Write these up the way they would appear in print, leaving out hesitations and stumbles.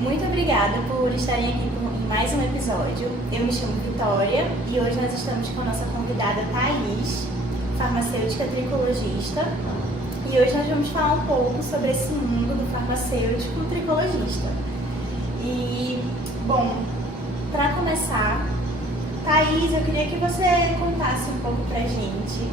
Muito obrigada por estarem aqui em mais um episódio. Eu me chamo Vitória e hoje nós estamos com a nossa convidada Thaís, farmacêutica tricologista. E hoje nós vamos falar um pouco sobre esse mundo do farmacêutico tricologista. E, bom, para começar, Thaís, eu queria que você contasse um pouco pra gente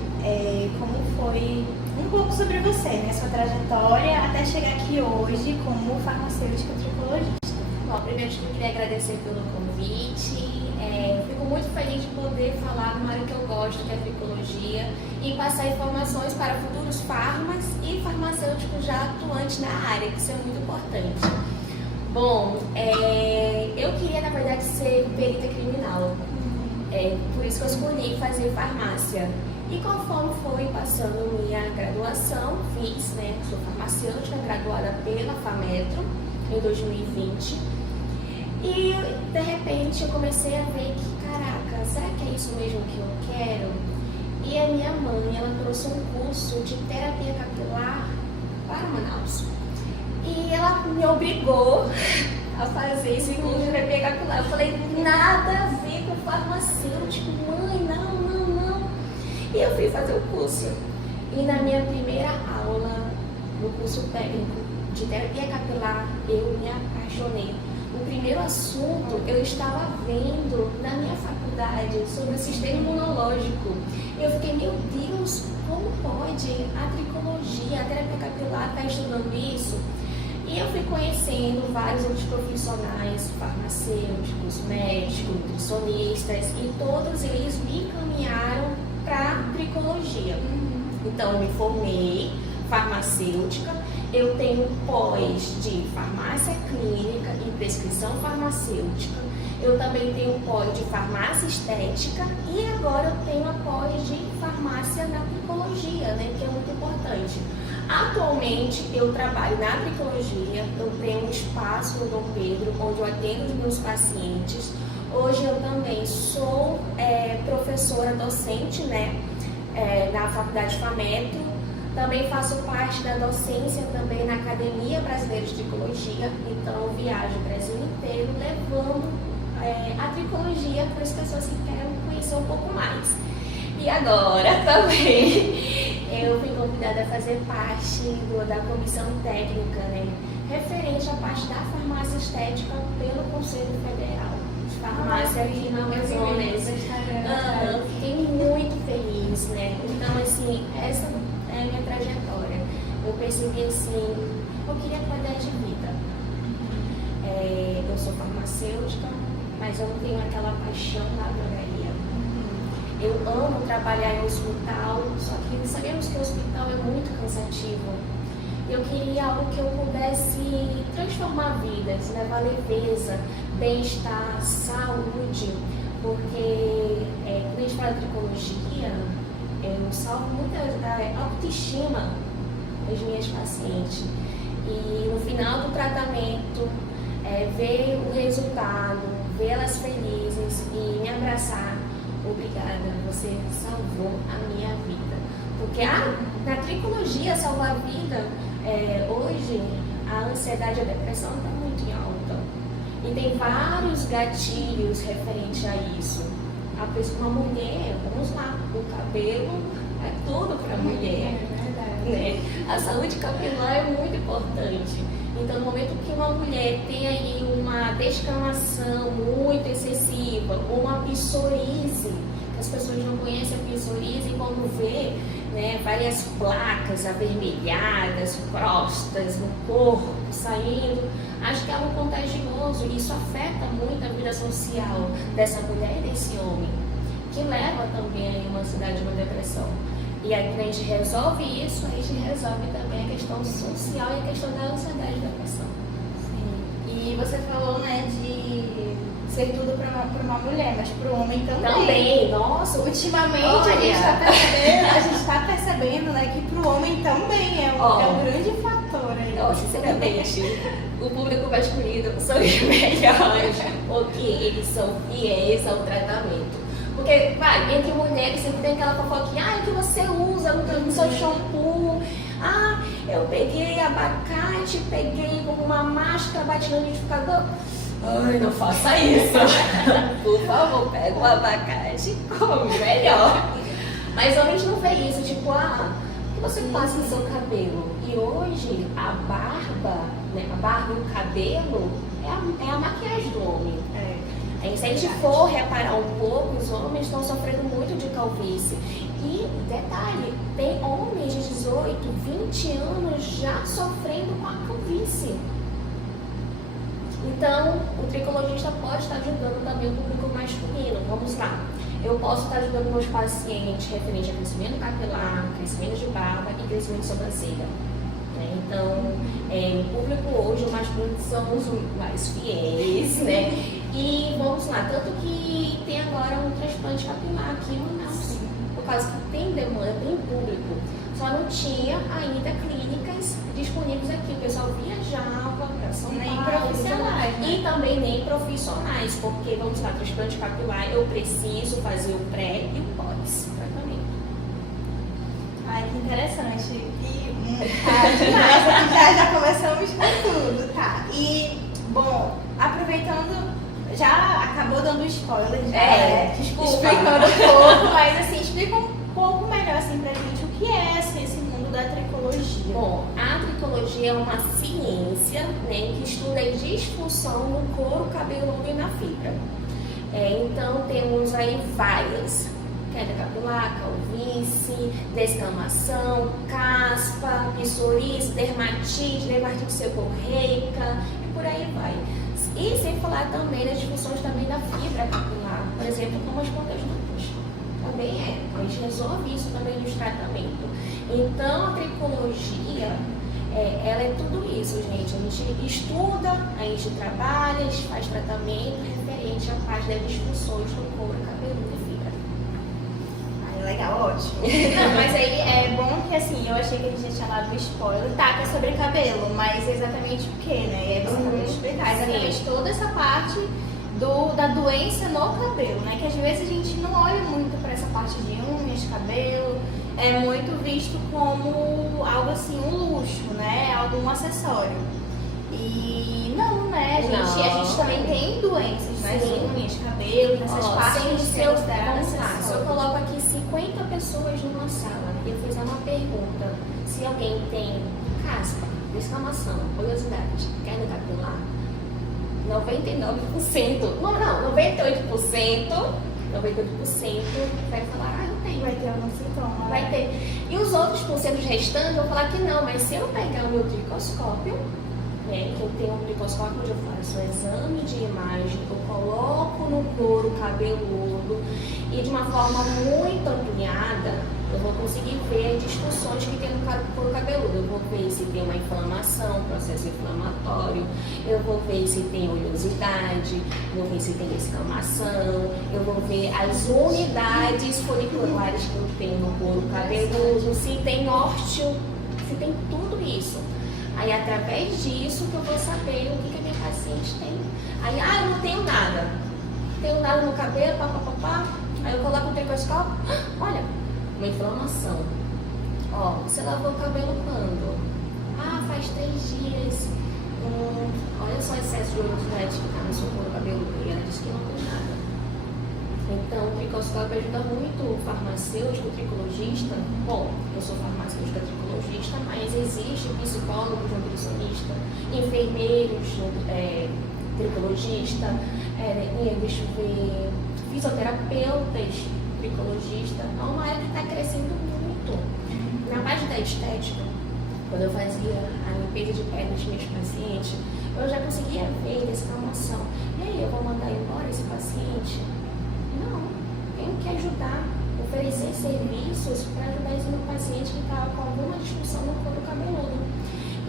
como foi, um pouco sobre você, né, sua trajetória até chegar aqui hoje como farmacêutica tricologista. Bom, primeiro eu queria agradecer pelo convite. Fico muito feliz de poder falar numa área que eu gosto, que é a tricologia, e passar informações para futuros farmas e farmacêuticos já atuantes na área, que isso é muito importante. Bom, eu queria, na verdade, ser perita criminal. Por isso que eu escolhi fazer farmácia. E conforme foi passando minha graduação, fiz, sou farmacêutica, graduada pela FAMetro em 2020. E, de repente, eu comecei a ver que, caraca, será que é isso mesmo que eu quero? E a minha mãe, ela trouxe um curso de terapia capilar para Manaus. E ela me obrigou a fazer esse curso de terapia capilar. Eu falei, nada a ver com farmacêutico, mãe, não. E eu fui fazer o curso. E na minha primeira aula, no curso técnico de terapia capilar, eu me apaixonei. O primeiro assunto eu estava vendo na minha faculdade sobre o sistema imunológico. Eu fiquei, meu Deus, como pode a tricologia, a terapia capilar estar estudando isso? E eu fui conhecendo vários outros profissionais, farmacêuticos, médicos, nutricionistas, e todos eles me encaminharam para tricologia. Então, eu me formei farmacêutica, eu tenho pós de farmácia clínica e prescrição farmacêutica, eu também tenho pós de farmácia estética e agora eu tenho a pós de farmácia na tricologia, que é muito importante. Atualmente eu trabalho na tricologia, eu tenho um espaço no Dom Pedro onde eu atendo os meus pacientes. Hoje eu também sou professora docente na Faculdade FAMetro, também faço parte da docência também na Academia Brasileira de Tricologia, então eu viajo o Brasil inteiro levando a tricologia para as pessoas que querem conhecer um pouco mais. E agora também eu fui convidada a fazer parte da comissão técnica, referente à parte da farmácia estética pelo Conselho Federal de Farmácia aqui no Amazonas. Fiquei muito feliz, Então, assim, essa é a minha trajetória. Eu percebi assim, eu queria qualidade de vida. Eu sou farmacêutica, mas eu não tenho aquela paixão na drogaria. Eu amo trabalhar em hospital, só que sabemos que o hospital é muito cansativo. Eu queria algo que eu pudesse transformar vidas, levar leveza, bem-estar, saúde, porque quando a gente fala de tricologia, eu salvo muita autoestima das minhas pacientes. E no final do tratamento, ver o resultado, vê-las felizes e me abraçar. Obrigada, você salvou a minha vida. Porque na tricologia, salvar a vida, hoje a ansiedade e a depressão está muito em alta. E tem vários gatilhos referentes a isso. Uma mulher, vamos lá, o cabelo é tudo para a mulher. A saúde capilar é muito importante. Então, no momento que uma mulher tem aí uma descamação muito excessiva, ou uma psoríase, as pessoas não conhecem a psoríase, e quando vê várias placas avermelhadas, crostas no corpo saindo, acho que é algo contagioso, e isso afeta muito a vida social dessa mulher e desse homem, que leva também a uma ansiedade e uma depressão. E aí, quando a gente resolve isso, a gente resolve também a questão social e a questão da ansiedade e depressão. Sim. E você falou, de ser tudo para uma mulher, mas para o homem também. Também, nossa. Ultimamente olha, a gente está percebendo, que para o homem também é um grande fator aí. Nossa, sinceramente, o público masculino são os melhores, porque eles são fiéis ao tratamento. Porque, entre mulheres sempre tem aquela fofoquinha, que você usa no seu shampoo, eu peguei abacate, peguei uma máscara batendo no liquidificador. Ai, não faça isso. Por favor, pega o abacate e come, melhor. Mas homens não vê isso, tipo, o que você passa no seu cabelo? E hoje a barba, né, a barba e o cabelo é a maquiagem do homem. Se a gente for reparar um pouco, os homens estão sofrendo muito de calvície. E, detalhe, tem homens de 18, 20 anos já sofrendo com a calvície. Então, o tricologista pode estar ajudando também o público masculino. Vamos lá. Eu posso estar ajudando meus pacientes referente a crescimento capilar, crescimento de barba e crescimento de sobrancelha. Então, o público hoje, o masculino, são os mais fiéis, né? E vamos lá, tanto que tem agora um transplante capilar aqui em Manaus, por causa que tem demanda, tem público. Só não tinha ainda clínicas disponíveis aqui, o pessoal viajava para São Paulo. Nem profissionais, né? E também nem profissionais, porque vamos lá, transplante capilar, eu preciso fazer o pré e o pós-tratamento. Ai, que interessante. Demais, aqui já começamos com tudo, tá? E, bom, aproveitando, já acabou dando spoiler, já desculpa. Explicando um pouco, mas assim, explica um pouco melhor assim pra gente o que é esse mundo da tricologia. Bom, a tricologia é uma ciência, né, que estuda a disfunção no couro cabeludo e na fibra. Então temos aí várias: queda capilar, calvície, descamação, caspa, psoríase, dermatite seborreica e por aí vai. E sem falar também das disfunções também da fibra capilar, por exemplo, como as pontas duplas. Também a gente resolve isso também nos tratamentos. Então a tricologia, ela é tudo isso, gente. A gente estuda, a gente trabalha, a gente faz tratamento referente à parte das disfunções do couro cabeludo e fibra. Legal, ótimo. Não, mas aí é bom que assim, eu achei que a gente tinha dado um spoiler, tá, que é sobre cabelo, mas exatamente o que, né? E aí você acabou de explicar exatamente toda essa parte da doença no cabelo, né? Que às vezes a gente não olha muito para essa parte de unhas, cabelo, é muito visto como algo assim, um luxo, né? Um acessório. E não, né, gente? Não. A gente também tem doenças nas unhas, cabelo, nessas partes que se são eu, consideradas vamos lá, se eu acessórios. coloco aqui 50 pessoas numa sala e eu fizer uma pergunta, se alguém tem caspa, descamação, oleosidade, queda capilar, 99%, não, 98% vai falar, eu tenho. Vai ter algum sintoma. Vai ter. E os outros porcentos restantes vão falar que não, mas se eu pegar o meu tricoscópio, né, que eu tenho um tricoscópio onde eu faço um exame de imagem, eu coloco no couro cabeludo e de uma forma muito ampliada, eu vou conseguir ver as disfunções que tem no couro cabeludo. Eu vou ver se tem uma inflamação, processo inflamatório, eu vou ver se tem oleosidade, eu vou ver se tem descamação, eu vou ver as unidades foliculares que eu tenho no couro cabeludo, se tem ósteo, se tem tudo isso. Aí, através disso, que eu vou saber o que a minha paciente tem. Aí, eu não tenho nada. Tenho nada no cabelo, papapá. Aí eu coloco o tricoscópio. Olha, uma inflamação. Você lavou o cabelo quando? Faz 3 dias. Olha só o excesso de oleosidade que está no seu couro cabeludo. E ela disse que não tem nada. Então, o tricoscópio ajuda muito o farmacêutico, o tricologista. Bom, eu sou farmacêutica tricologista, mas existe psicólogos, nutricionista, enfermeiros, tricologista, deixa eu ver, fisioterapeutas, tricologista. É uma área que está crescendo muito. Na parte da estética, quando eu fazia a limpeza de pele dos meus pacientes, eu já conseguia ver descamação. E aí, eu vou mandar embora esse paciente? Não, tenho que ajudar, oferecer serviços para ajudar esse meu paciente que estava com alguma disfunção no couro cabeludo.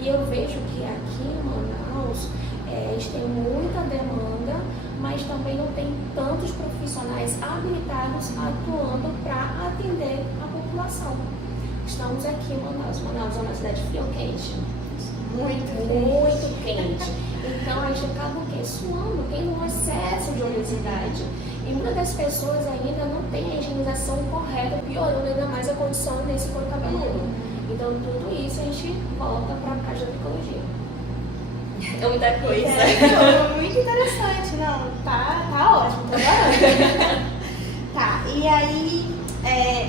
E eu vejo que aqui em Manaus, eles têm muita demanda, mas também não tem tantos profissionais habilitados atuando para atender a população. Estamos aqui em Manaus. Manaus é uma cidade fria ou quente? Muito quente. Então a gente acaba o quê? Suando, tem um excesso de oleosidade. E muitas das pessoas ainda não têm a higienização correta, piorando ainda mais a condição desse couro cabeludo. Então tudo isso a gente volta para a parte da tricologia. É muita coisa. Muito interessante, não, tá ótimo, tá. Tá, e aí,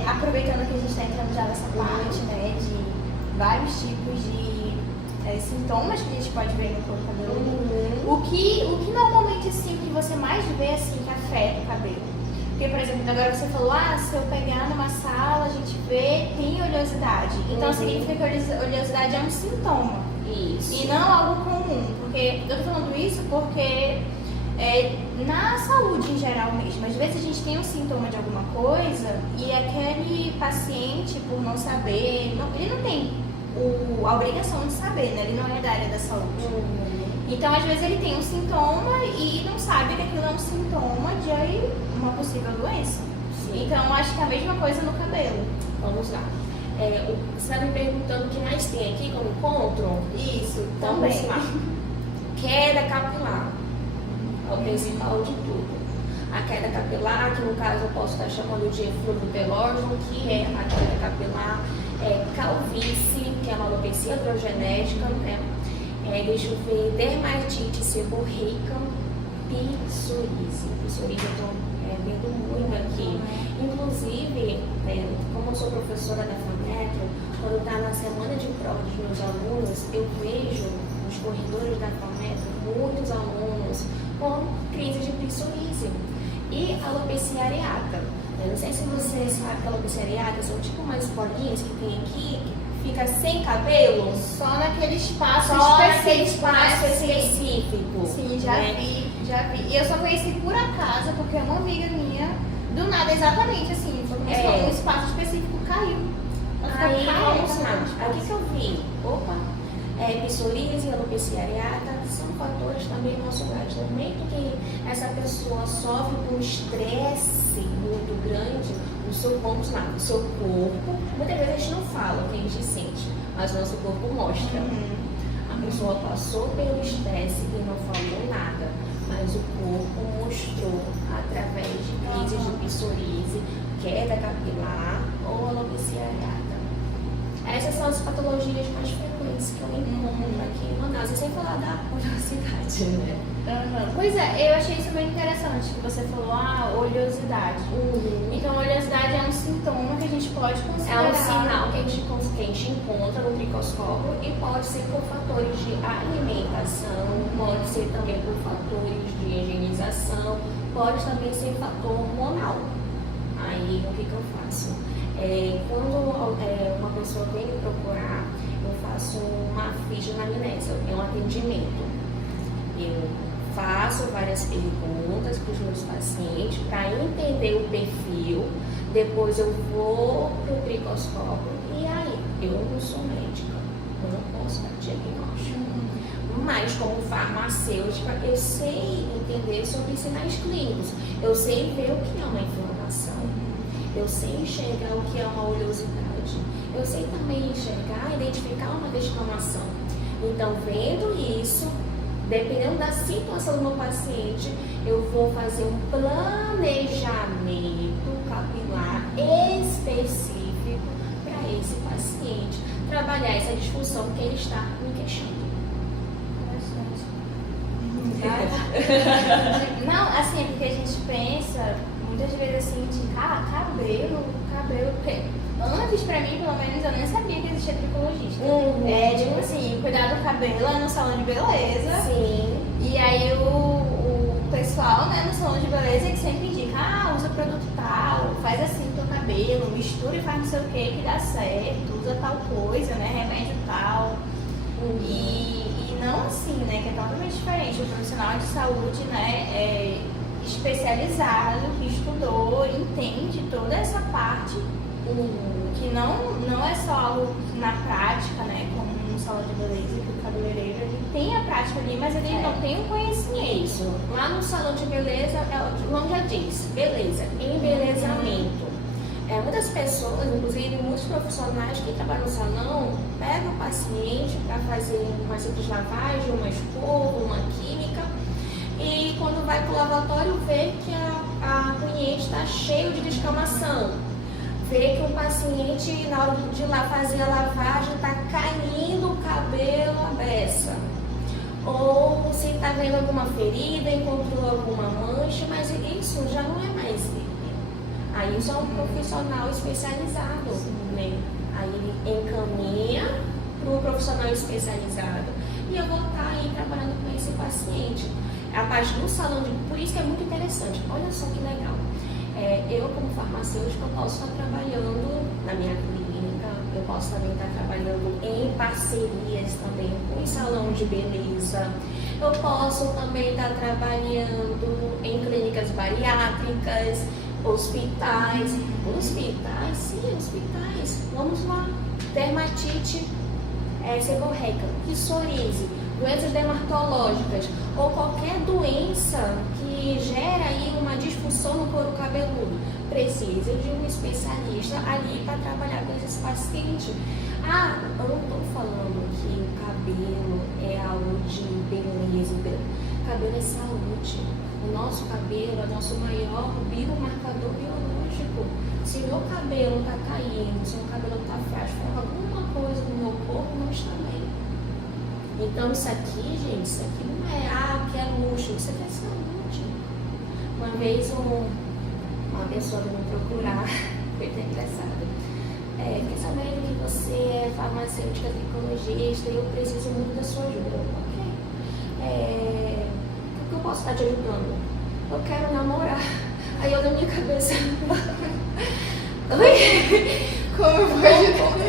aproveitando que a gente está entrando já nessa parte, né, de vários tipos de sintomas que a gente pode ver no couro cabeludo, o que normalmente, assim, que você mais vê, assim, que afeta o cabelo? Porque, por exemplo, agora você falou, se eu pegar numa sala, a gente vê, tem oleosidade. Então, significa que a oleosidade é um sintoma. Isso. E não algo comum. Porque, eu tô falando isso porque na saúde em geral mesmo, às vezes a gente tem um sintoma de alguma coisa e aquele paciente, por não saber, ele não tem a obrigação de saber, né? Ele não é da área da saúde. Então, às vezes ele tem um sintoma e não sabe que aquilo é um sintoma de uma possível doença. Sim. Então, acho que é a mesma coisa no cabelo. Vamos lá. Você está me perguntando o que mais tem aqui como encontro? Isso, Então, também. vamos lá. Queda capilar. É o principal de tudo. A queda capilar, que no caso eu posso estar chamando de eflúvio pelógeno, que é a queda capilar, calvície, que é uma alopecia androgenética, né? Deixa eu ver, dermatite seborreica, psoríase. Psoríase eu estou vendo muito aqui. Inclusive, como eu sou professora da FAMetro, quando está na semana de prova dos meus alunos, eu vejo nos corredores da FAMetro muitos alunos com crise de psoríase e alopecia areata. Eu não sei se você sabe que a alopecia areata são tipo umas bolinhas que tem aqui, que fica sem cabelo. Só naquele espaço específico. Sim, já vi. E eu só conheci por acaso, porque uma amiga minha, do nada, exatamente assim, um espaço específico caiu. Aí, vamos lá. Aqui que eu vi. Psoríase e alopecia areata são fatores também emocionais. No momento que essa pessoa sofre um estresse muito grande, o seu corpo, muitas vezes a gente não fala o que a gente sente, mas o nosso corpo mostra. A pessoa passou pelo estresse e não falou nada, mas o corpo mostrou através de crises de psoríase, queda capilar ou alopecia areata. Essas são as patologias mais frequentes que eu encontro aqui em Manaus, e sem falar da oleosidade, né? Pois eu achei isso bem interessante, que você falou, oleosidade. Então, a oleosidade é um sintoma que a gente pode considerar. É um sinal que a gente encontra no tricoscópio e pode ser por fatores de alimentação, pode ser também por fatores de higienização, pode também ser fator hormonal. Aí, o que eu faço? Quando uma pessoa vem me procurar, eu faço uma ficha de anamnese, é um atendimento. Eu faço várias perguntas para os meus pacientes para entender o perfil, depois eu vou para o tricoscópio e aí, eu não sou médica, eu não posso dar diagnóstico. Mas como farmacêutica, eu sei entender sobre sinais clínicos, eu sei ver o que é uma inflamação. Eu sei enxergar o que é uma oleosidade. Eu sei também enxergar, identificar uma descamação. Então, vendo isso, dependendo da situação do meu paciente, eu vou fazer um planejamento capilar específico para esse paciente. Trabalhar essa disfunção que ele está me queixando. Não, assim, porque a gente pensa muitas vezes assim, de cabelo, porque antes pra mim, pelo menos, eu nem sabia que existia tricologista. Tipo assim, cuidar do cabelo é no salão de beleza. Sim. E aí o pessoal, né, no salão de beleza, que sempre indica, usa produto tal, faz assim no teu cabelo, mistura e faz não sei o que dá certo, usa tal coisa, né, remédio tal. E não assim, né, que é totalmente diferente. O profissional de saúde, né, especializado, que estudou, entende toda essa parte, que não é só algo na prática, né, como no salão de beleza, que o cabeleireiro ele tem a prática ali, mas ele não tem o conhecimento. Isso. Lá no salão de beleza, o nome já diz, beleza, embelezamento. Muitas pessoas, inclusive muitos profissionais que trabalham no salão, pegam o paciente para fazer uma simples lavagem, uma escova, uma química, e quando vai para o lavatório vê que a cliente está cheia de descamação, vê que o paciente na hora de lá fazer a lavagem está caindo o cabelo à beça, Ou você está vendo alguma ferida, encontrou alguma mancha, mas isso já não é mais ele. Aí isso é um profissional especializado, né? Aí ele encaminha para o profissional especializado e eu vou estar aí trabalhando com esse paciente. A parte do salão de... Por isso que é muito interessante. Olha só que legal. Eu, como farmacêutica, eu posso estar trabalhando na minha clínica, eu posso também estar trabalhando em parcerias também com salão de beleza, eu posso também estar trabalhando em clínicas bariátricas, hospitais. Hospitais, sim, hospitais. Vamos lá. Dermatite seborreica, psoríase, doenças dermatológicas ou qualquer doença que gera aí uma disfunção no couro cabeludo, precisa de um especialista ali para trabalhar com esses pacientes. Eu não estou falando que o cabelo é algo de beleza, o cabelo é saúde. O nosso cabelo é o nosso maior biomarcador biológico. Se meu cabelo está caindo, se meu cabelo está frágil, alguma coisa no meu corpo não está bem. Então isso aqui, gente, isso aqui não é, que é luxo, isso aqui é saúde. Uma vez uma pessoa veio me procurar, foi até engraçado. Fiquei sabendo que você é farmacêutica, tricologista e eu preciso muito da sua ajuda. Ok. O que eu posso estar te ajudando? Eu quero namorar. Aí eu na minha cabeça. Como foi?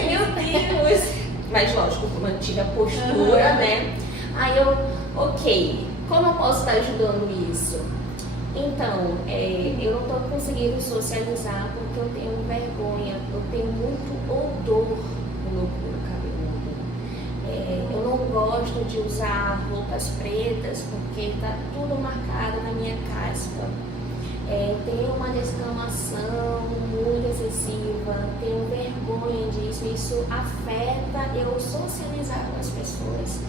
Meu Deus! Mas lógico, eu mantive a postura, né? Aí eu, ok, como eu posso estar ajudando isso? Então, eu não estou conseguindo socializar porque eu tenho vergonha, eu tenho muito odor no meu couro cabeludo. Eu não gosto de usar roupas pretas porque está tudo marcado na minha caspa. Tenho uma descamação muito excessiva, tenho vergonha disso, isso afeta eu socializar com as pessoas.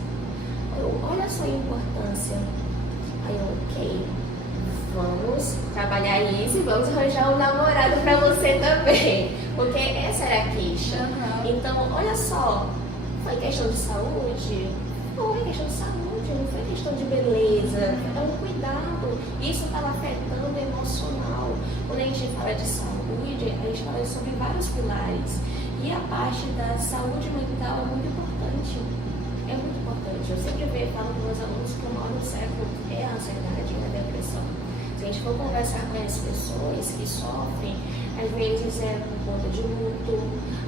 Olha só a importância. Aí eu, ok, vamos trabalhar isso e vamos arranjar um namorado para você também, porque essa era a queixa. Então, olha só, foi questão de saúde? Foi questão de saúde, não foi questão de beleza, então cuidado, isso estava afetando o emocional. Quando a gente fala de saúde, a gente fala sobre vários pilares, e a parte da saúde mental é muito importante. É muito importante. Eu sempre falo para meus alunos que o mal do século é a ansiedade e a depressão. Se a gente for conversar com as pessoas que sofrem, às vezes é por conta de luto,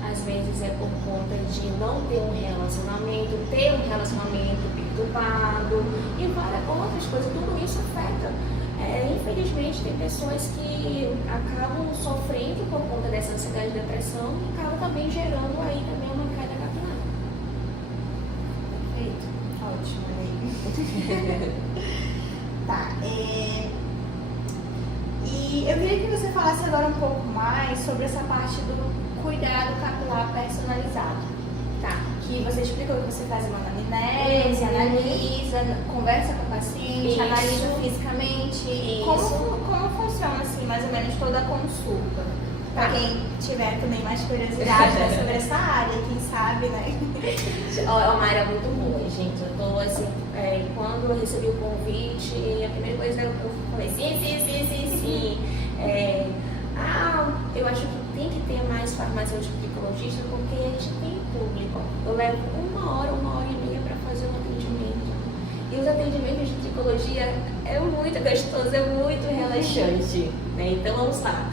às vezes é por conta de não ter um relacionamento perturbado e várias outras coisas. Tudo isso afeta. Infelizmente, tem pessoas que acabam sofrendo por conta dessa ansiedade e depressão e acabam também gerando aí também uma queda capilar. Perfeito. Ótimo, né? Tá. E eu queria que você falasse agora um pouco mais sobre essa parte do cuidado capilar personalizado. Tá. Que você explicou que você faz uma anamnese, analisa, conversa com o paciente, analisa fisicamente. Como funciona, assim, mais ou menos toda a consulta? Pra quem tiver também mais curiosidade sobre essa área, quem sabe, né? É uma área muito boa, gente. Eu tô assim, quando eu recebi o convite, a primeira coisa eu falei sim. Eu acho que tem que ter mais farmacêutico tricologista porque a gente tem público. Eu levo 1 hora e meia para fazer um atendimento. E os atendimentos de tricologia é muito gostoso, é muito relaxante, né? Então vamos lá.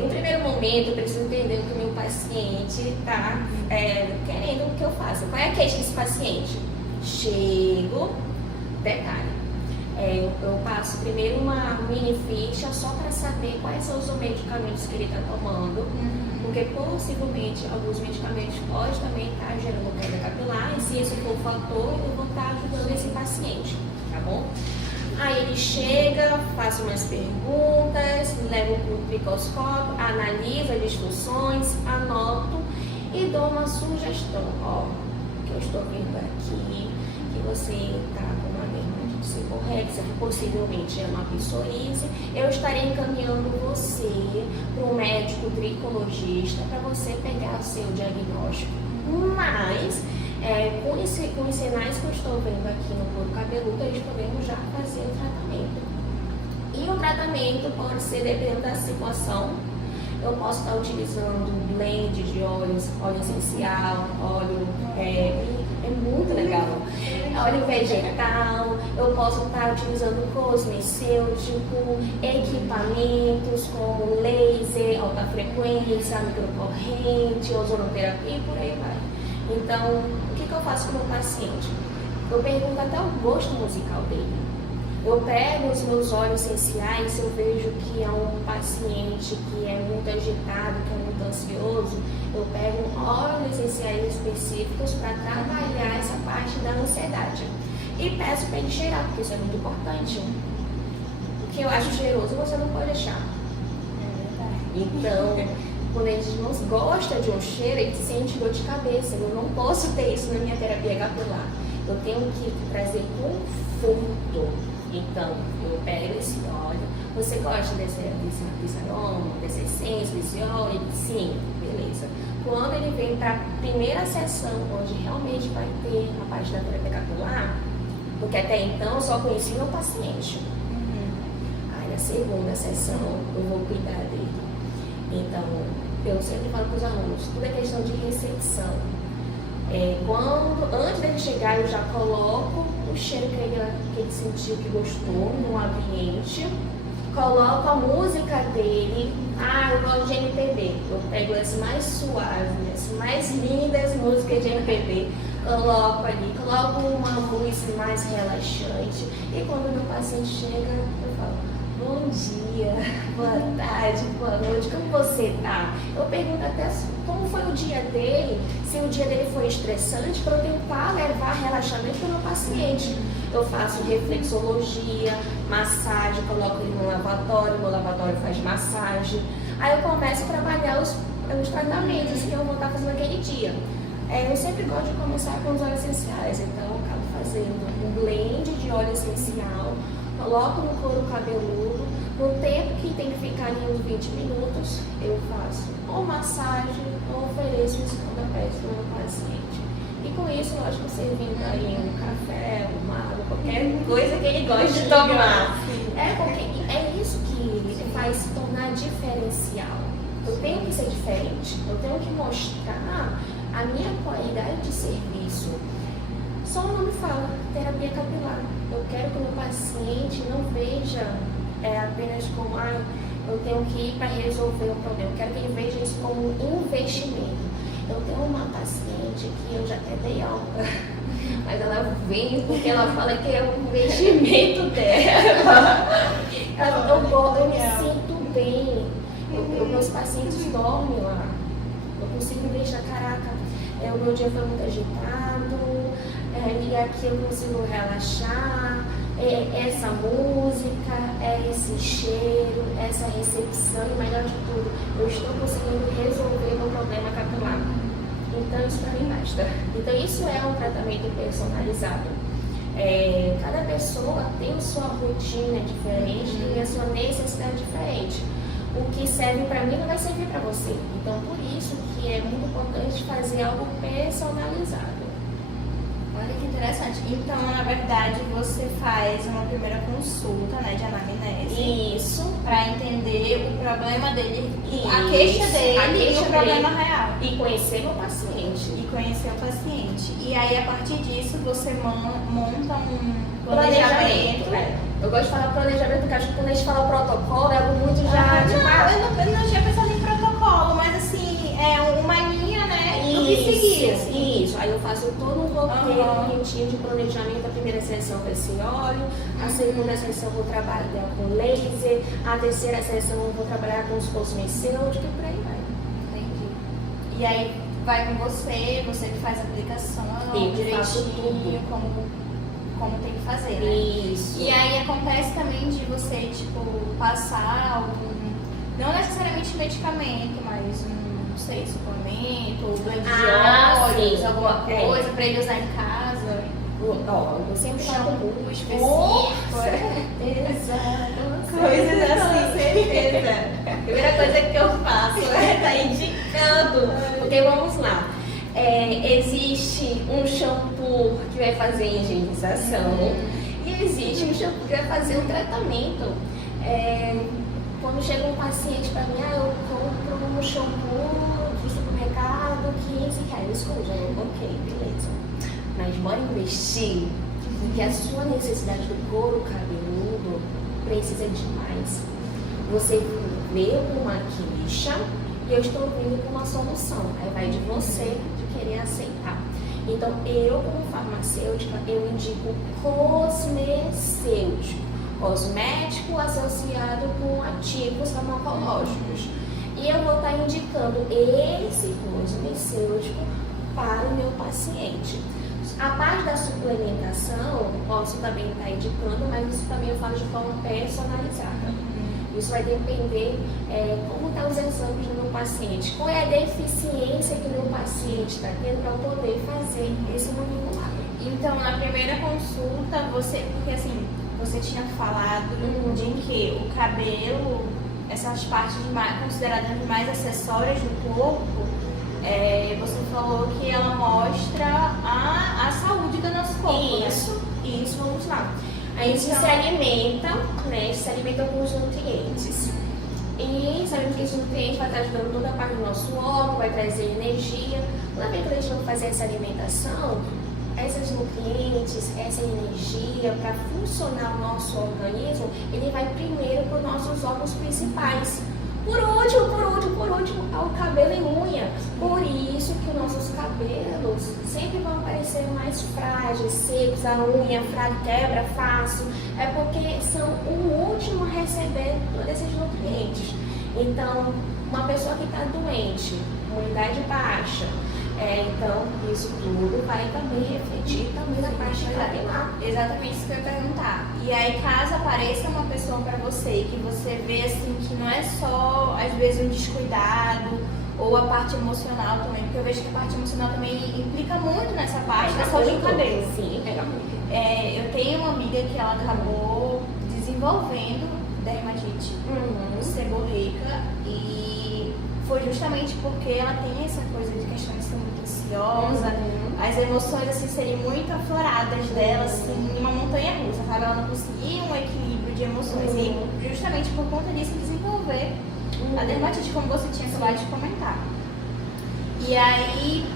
No primeiro momento, eu preciso entender o que o meu paciente está querendo que eu faça. Qual é a queixa desse paciente? Chego, detalhe. Eu passo primeiro uma mini ficha só para saber quais são os medicamentos que ele está tomando, porque possivelmente alguns medicamentos podem também estar gerando queda capilar, e se isso for fator, eu vou estar ajudando esse paciente, tá bom? Aí ele chega, faço umas perguntas, levo para o tricoscópio, analiso as disfunções, anoto e dou uma sugestão. Ó, que eu estou vendo aqui, que você está com uma dermatite seborreica, que possivelmente é uma psoríase, eu estarei encaminhando você para um médico tricologista para você pegar o seu diagnóstico. Mas Com os sinais que eu estou vendo aqui no couro cabeludo, a gente podemos já fazer o tratamento. E o tratamento pode ser dependendo da situação. Eu posso estar utilizando um blend de óleos, óleo essencial, óleo é muito legal, óleo vegetal. Eu posso estar utilizando cosmecêutico, equipamentos como laser, alta frequência, microcorrente, ozonoterapia e por aí vai. Então, o que eu faço com o meu paciente? Eu pergunto até o gosto musical dele. Eu pego os meus óleos essenciais, eu vejo que é um paciente que é muito agitado, que é muito ansioso, eu pego óleos essenciais específicos para trabalhar essa parte da ansiedade. E peço para ele cheirar, porque isso é muito importante. O que eu acho cheiroso você não pode deixar. Então, quando a gente não gosta de um cheiro, a gente sente dor de cabeça. Eu não posso ter isso na minha terapia capilar. Eu tenho que trazer conforto. Então, eu pego esse óleo. Você gosta desse aroma, dessa essência, desse óleo? Sim, beleza. Quando ele vem para a primeira sessão, onde realmente vai ter a parte da terapia capilar, porque até então eu só conheci meu paciente. Aí na segunda sessão eu vou cuidar dele. Então, eu sempre falo para os alunos, tudo é questão de recepção. Antes dele chegar, eu já coloco o cheiro que ele sentiu, que gostou no ambiente, coloco a música dele. Eu gosto de MPB, eu pego as mais suaves, as mais lindas músicas de MPB, coloco ali, coloco uma música mais relaxante, e quando o meu paciente chega, eu falo: bom dia, boa tarde, boa noite, como você tá? Eu pergunto até como foi o dia dele, se o dia dele foi estressante, para eu tentar levar relaxamento para o meu paciente. Eu faço reflexologia, massagem, coloco ele no lavatório, meu lavatório faz massagem. Aí eu começo a trabalhar os tratamentos que eu vou estar fazendo aquele dia. Eu sempre gosto de começar com os óleos essenciais, então eu acabo fazendo um blend de óleo essencial, coloco no couro cabeludo, no tempo que tem que ficar ali uns 20 minutos, eu faço ou massagem ou ofereço isso quando eu peço para o meu paciente. E com isso, lógico, servindo aí um café, uma água, qualquer coisa que ele goste de tomar. Porque é isso que faz se tornar diferencial. Eu tenho que ser diferente, eu tenho que mostrar a minha qualidade de serviço. Só o nome fala, terapia capilar. Eu quero que o meu paciente não veja apenas como, eu tenho que ir para resolver o problema. Eu quero que ele veja isso como um investimento. Eu tenho uma paciente que eu já até dei alta, mas ela vem porque ela fala que é um investimento dela. Eu me sinto bem. Meus pacientes dormem lá. Eu consigo deixar, caraca, o meu dia foi muito agitado, e aqui eu consigo relaxar. Essa música, esse cheiro, essa recepção, e melhor de tudo, eu estou conseguindo resolver meu problema capilar. Então isso para mim basta. Então isso é um tratamento personalizado. Cada pessoa tem a sua rotina diferente e a sua necessidade diferente. O que serve para mim não vai servir para você. Então por isso que é muito importante fazer algo personalizado. Olha que interessante. Então, na verdade, você faz uma primeira consulta, né, de anamnese. Isso. Para entender o problema dele, a queixa dele e o problema real. E conhecer meu paciente. E conhecer o paciente. E aí, a partir disso, você monta um planejamento. Eu gosto de falar planejamento, porque acho que quando a gente fala protocolo, é algo muito já... eu não tinha pensado em protocolo, mas assim, é uma linha, né, do que seguir. Assim. Isso, aí eu faço todo um roteiro bonitinho de planejamento. A primeira sessão com esse óleo, a segunda sessão eu vou trabalhar com laser, a terceira sessão eu vou trabalhar com os cosmecêuticos e por aí vai. Entendi. E aí vai com você que faz a aplicação, direitinho, como tem que fazer, né? Isso. E aí acontece também de você, passar algum, não necessariamente medicamento, mas não sei, suplemento, blend de óleos, alguma coisa pra ele usar em casa. Eu sempre shampoo específico. Coisas assim, certeza. A primeira coisa que eu faço é estar indicando. Porque vamos lá. Existe um vai fazer a higienização e existe um shampoo que vai fazer um tratamento. Quando chega um paciente para mim, eu compro um shampoo do supermercado, R$15. Escuta, ok, beleza. Mas bora investir porque a sua necessidade do couro cabeludo precisa de mais. Você veio com uma queixa e eu estou vindo com uma solução. Aí vai de você de querer aceitar. Então, eu como farmacêutica, eu indico cosmético associado com ativos farmacológicos. E eu vou estar indicando esse cosmecêutico para o meu paciente. A parte da suplementação, posso também estar indicando, mas isso também eu falo de forma personalizada. Isso vai depender como estão os exames do meu paciente, qual é a deficiência que o meu paciente está tendo para eu poder fazer esse manipulado. Então, na primeira consulta, porque assim, você tinha falado de que o cabelo, essas partes consideradas mais acessórias do corpo, você falou que ela mostra a saúde do nosso corpo. Isso, vamos lá. A gente se alimenta, né? Se alimenta com os nutrientes. E sabemos que esse nutriente vai estar ajudando toda a parte do nosso órgão, vai trazer energia. Toda vez que a gente vai fazer essa alimentação, esses nutrientes, essa energia, para funcionar o nosso organismo, ele vai primeiro para os nossos órgãos principais. Por último, ao cabelo e unha. Por isso que os nossos cabelos sempre vão parecer mais frágeis, secos, a unha quebra fácil. É porque são o último a receber todos esses nutrientes. Então, uma pessoa que está doente, imunidade baixa, então isso tudo vai também refletir também na parte capilar. Exatamente isso que eu ia perguntar. E aí, caso apareça uma pessoa para você que você vê assim que não é só às vezes um descuidado ou a parte emocional também, porque eu vejo que a parte emocional também implica muito nessa parte da saúde do cabelo. Sim, pega muito. Eu tenho uma amiga que ela acabou desenvolvendo dermatite seborreica e foi justamente porque ela tem essa coisa de questão de ser muito ansiosa, as emoções assim serem muito afloradas dela, assim, uma montanha russa, sabe? Ela não conseguia um equilíbrio de emoções e justamente por conta disso desenvolver a dermatite, como você tinha acabado de comentar. E aí,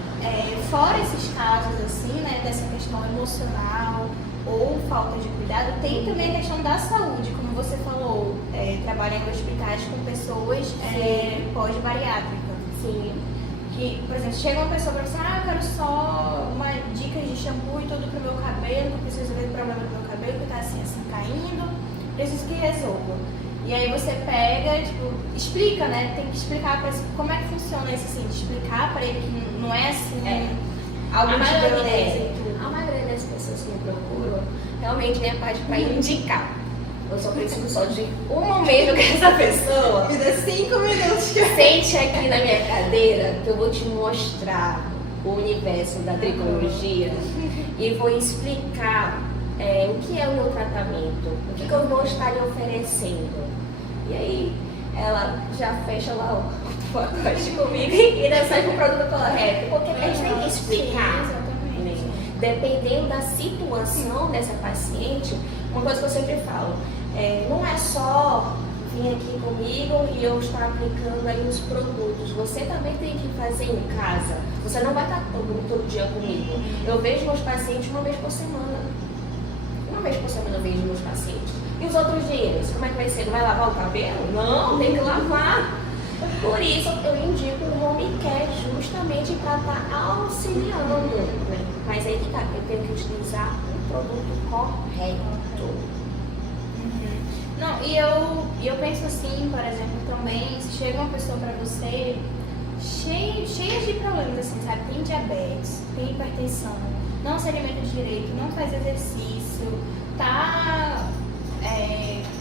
fora esses casos assim, né, dessa questão emocional ou falta de cuidado, tem também a questão da saúde, como você falou, trabalha em hospitais com pessoas pós-bariátricas. Sim. Que, por exemplo, chega uma pessoa para você, eu quero só uma dica de shampoo e tudo pro meu cabelo, que eu preciso ver o problema do meu cabelo, que tá assim caindo, preciso que resolva. E aí você pega, tipo, explica, né? Tem que explicar pra ele como é que funciona isso, assim, de explicar para ele que não é assim, algo de beleza e tudo. A maioria das pessoas que me procuram realmente é a parte para indicar. Eu só preciso só de um momento com essa pessoa. Me dá 5 minutos. Sente aqui na minha cadeira que eu vou te mostrar o universo da tricologia e vou explicar o que é o meu tratamento, o que eu vou estar lhe oferecendo. E aí ela já fecha lá o pacote comigo e ainda sai com o produto correto, porque a gente tem que explicar. Sim, exatamente. Dependendo da situação dessa paciente, uma coisa que eu sempre falo, não é só vir aqui comigo e eu estar aplicando aí os produtos. Você também tem que fazer em casa. Você não vai estar todo dia comigo. Eu vejo meus pacientes uma vez por semana. Uma vez por semana eu vejo meus pacientes. E os outros dias, como é que vai ser? Não vai lavar o cabelo? Não, tem que lavar. Por isso eu indico o home care justamente para estar auxiliando. Né? Mas aí que tá, eu tenho que utilizar o produto correto. Não, e eu penso assim, por exemplo, também, se chega uma pessoa pra você cheia de problemas, assim, sabe? Tem diabetes, tem hipertensão, não se alimenta direito, não faz exercício, tá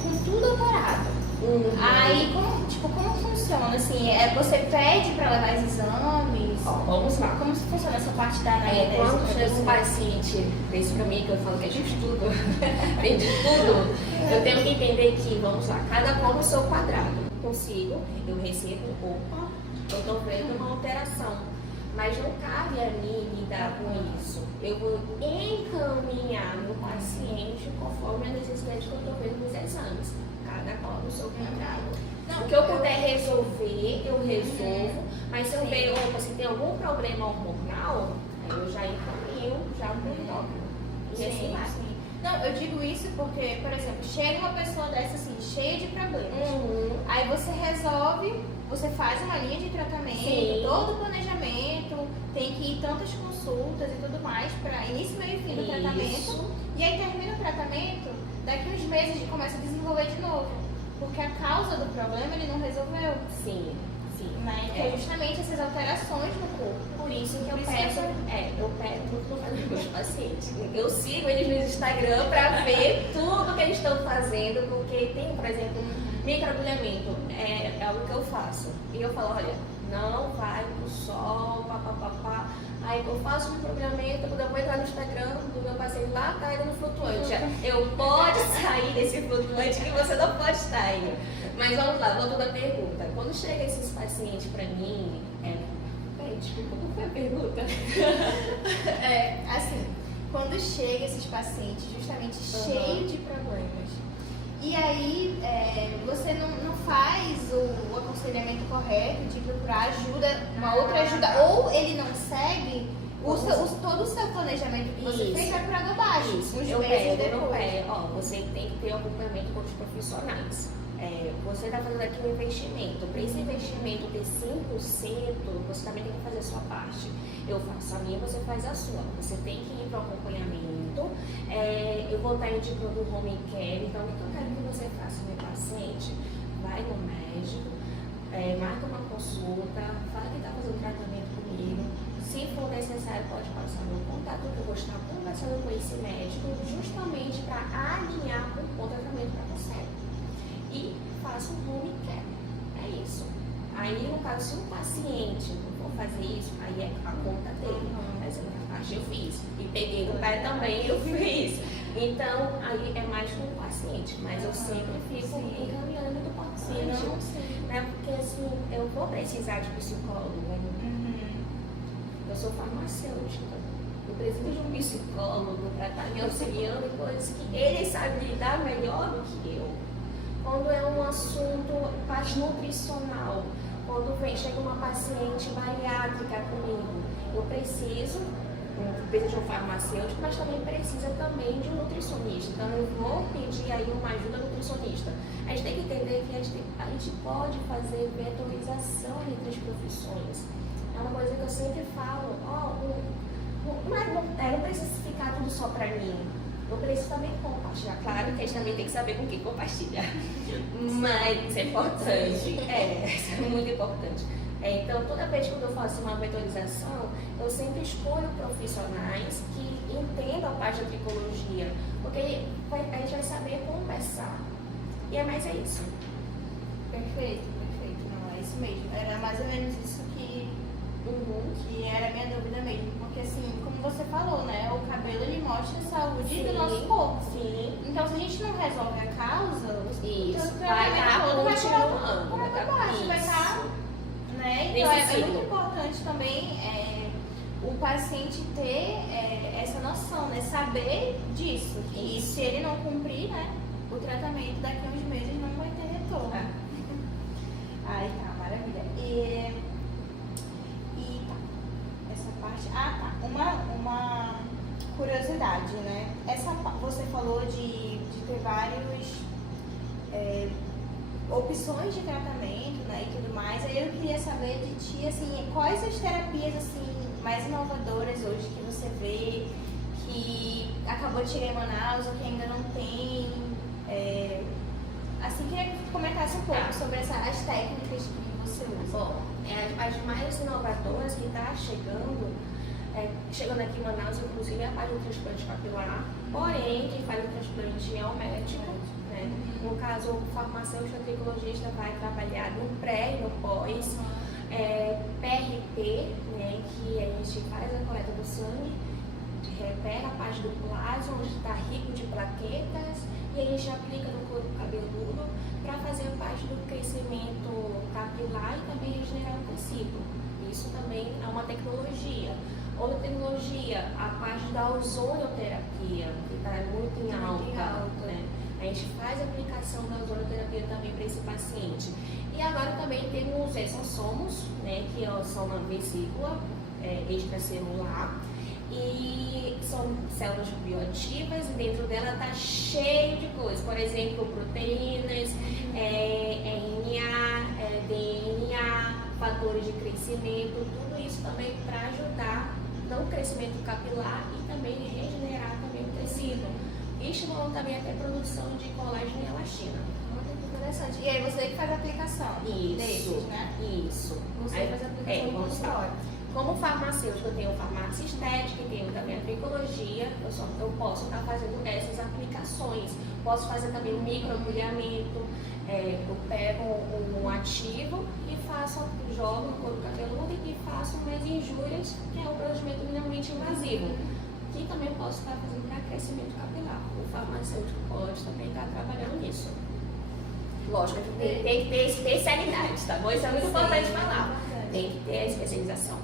com tudo alterado. Aí, como funciona? Assim, você pede pra levar os exames? Vamos lá. Como funciona essa parte da anamnese? Quando chega um paciente, isso pra mim que eu falo que é de estudo, tem de tudo, eu tenho que entender que, vamos lá, cada qual no seu quadrado. Consigo, eu recebo, opa, eu tô vendo uma alteração. mas não cabe a mim lidar com isso. Eu vou encaminhar meu paciente conforme a necessidade que eu estou vendo nos exames, cada qual no seu quadrado. O que eu puder resolver, eu resolvo, mas se eu ver, opa, se tem algum problema hormonal, aí eu já encaminho já um endócrino. E assim vai. Não, eu digo isso porque, por exemplo, chega uma pessoa dessa assim, cheia de problemas. Aí você resolve, você faz uma linha de tratamento, todo o planejamento, tem que ir tantas consultas e tudo mais para início, meio e fim do tratamento. E aí termina o tratamento, daqui uns meses ele começa a desenvolver de novo. Porque a causa do problema ele não resolveu. Sim. Né? Que é justamente essas alterações no corpo. Por isso que eu peço muito nos meus pacientes. Eu sigo eles no Instagram para ver tudo que eles estão fazendo, porque tem, por exemplo, microagulhamento, é algo que eu faço. E eu falo, olha, não vai pro sol, papapá. Aí eu faço um microagulhamento, quando eu vou entrar no Instagram do meu paciente lá, tá indo no flutuante. Eu pode sair desse flutuante que você não pode estar indo. Mas vamos lá, voltando à pergunta. Quando chegam esses pacientes pra mim, desculpa, qual foi a pergunta? Assim, quando chegam esses pacientes justamente cheios de problemas, e aí você não faz o aconselhamento correto de procurar ajuda, uma outra ajuda, ou ele não segue todo o seu planejamento que você fez vai por água abaixo. Eu pego, você tem que ter acompanhamento com os profissionais. Você está fazendo aqui um investimento. Para esse investimento ter 100%, você também tem que fazer a sua parte. Eu faço a minha, você faz a sua. Você tem que ir para o acompanhamento. Eu vou estar indicando o home care. Então, o que eu quero que você faça, meu paciente? Vai no médico, marca uma consulta, fala que está fazendo tratamento comigo. Se for necessário, pode passar meu contato, que eu vou estar conversando com esse médico justamente para alinhar com o tratamento para você. E faça um home care. É isso. Aí, no caso, se um paciente não for fazer isso, aí é a conta dele. Mas a minha parte eu fiz. E peguei no pé também, eu fiz. Então, aí é mais com o paciente. Mas eu sempre fico encaminhando do paciente. Né? Porque assim, eu vou precisar de psicólogo. Né? Eu sou farmacêutica. Eu preciso de um psicólogo para estar me auxiliando em coisas que ele sabe lidar melhor do que eu. Quando é um assunto mais nutricional, quando chega uma paciente bariátrica comigo, eu preciso de um farmacêutico, mas também precisa também de um nutricionista. Então eu vou pedir aí uma ajuda nutricionista. A gente tem que entender que a gente pode fazer vetorização entre as profissões. É uma coisa que eu sempre falo, não precisa ficar tudo só para mim. Eu preciso também compartilhar. Claro que a gente também tem que saber com quem compartilhar. Mas isso é importante. Isso é muito importante. Então, toda vez que eu faço uma vetorização, eu sempre escolho profissionais que entendam a parte da tricologia. Porque a gente vai saber conversar. E é mais isso. Perfeito. Não, é isso mesmo. Era mais ou menos isso que era a minha dúvida mesmo. Porque assim, como você falou, né? O cabelo ele mostra a saúde do nosso corpo. Sim. Então se a gente não resolve a causa, isso vai estar continuando. Vai estar, né? Então é muito importante também o paciente ter essa noção, né? Saber disso. Que se ele não cumprir, né? O tratamento daqui a uns meses não vai ter retorno. Ai, tá, maravilha. E tá, essa parte. Uma curiosidade, né? Você falou de ter vários opções de tratamento, né? E tudo mais. Aí eu queria saber de ti, assim, quais as terapias assim mais inovadoras hoje que você vê, que acabou de chegar em Manaus ou que ainda não tem. Assim, queria que comentasse um pouco sobre as técnicas que você usa. Bom, as mais inovadoras que está chegando aqui em Manaus, inclusive, é a parte do transplante capilar. Porém, quem faz o transplante é o médico. Né? No caso, o farmacêutico tricologista vai trabalhar no pré e no pós. PRP, né, que a gente faz a coleta do sangue, pega a parte do plasma, onde está rico de plaquetas, e a gente aplica no couro cabeludo para fazer parte do crescimento capilar e também regenerar o tecido. Isso também é uma tecnologia. Outra tecnologia, a parte da ozonioterapia, que está muito em alta, né? A gente faz a aplicação da ozonioterapia também para esse paciente. E agora também temos exossomos, né, que são uma vesícula extracelular, e são células bioativas, e dentro dela está cheio de coisas, por exemplo, proteínas, RNA, DNA, fatores de crescimento, tudo isso também para ajudar no crescimento capilar e também regenerar também o tecido. E estimulando também até a produção de colágeno e elastina. Muito interessante. E aí você que faz a aplicação desses, né? Isso. Você aí, faz a aplicação do consultório. Como farmacêutica, eu tenho farmácia estética e tenho também a tricologia, eu posso estar fazendo essas aplicações. Posso fazer também o microagulhamento, eu pego um ativo e jogo no couro cabeludo e faço umas injúrias, que é um procedimento minimamente invasivo. Que também posso estar fazendo para crescimento capilar. O farmacêutico pode também estar trabalhando nisso. Lógico, tem que ter especialidade, tá bom? Isso é muito importante falar. Tem que ter a especialização.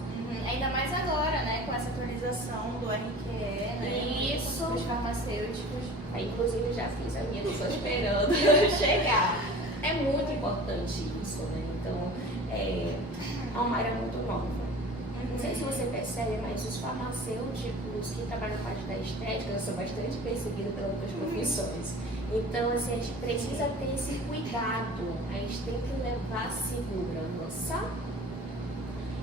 Ainda mais agora, né? Com essa atualização do RQE, né? Isso. Dos farmacêuticos. Inclusive, já fiz a minha, estou esperando chegar. É muito importante isso, né? Então, é uma área muito nova. Não sei se você percebe, mas os farmacêuticos que trabalham na parte da estética são bastante perseguidos pelas outras profissões. Então, assim, a gente precisa ter esse cuidado. A gente tem que levar segurança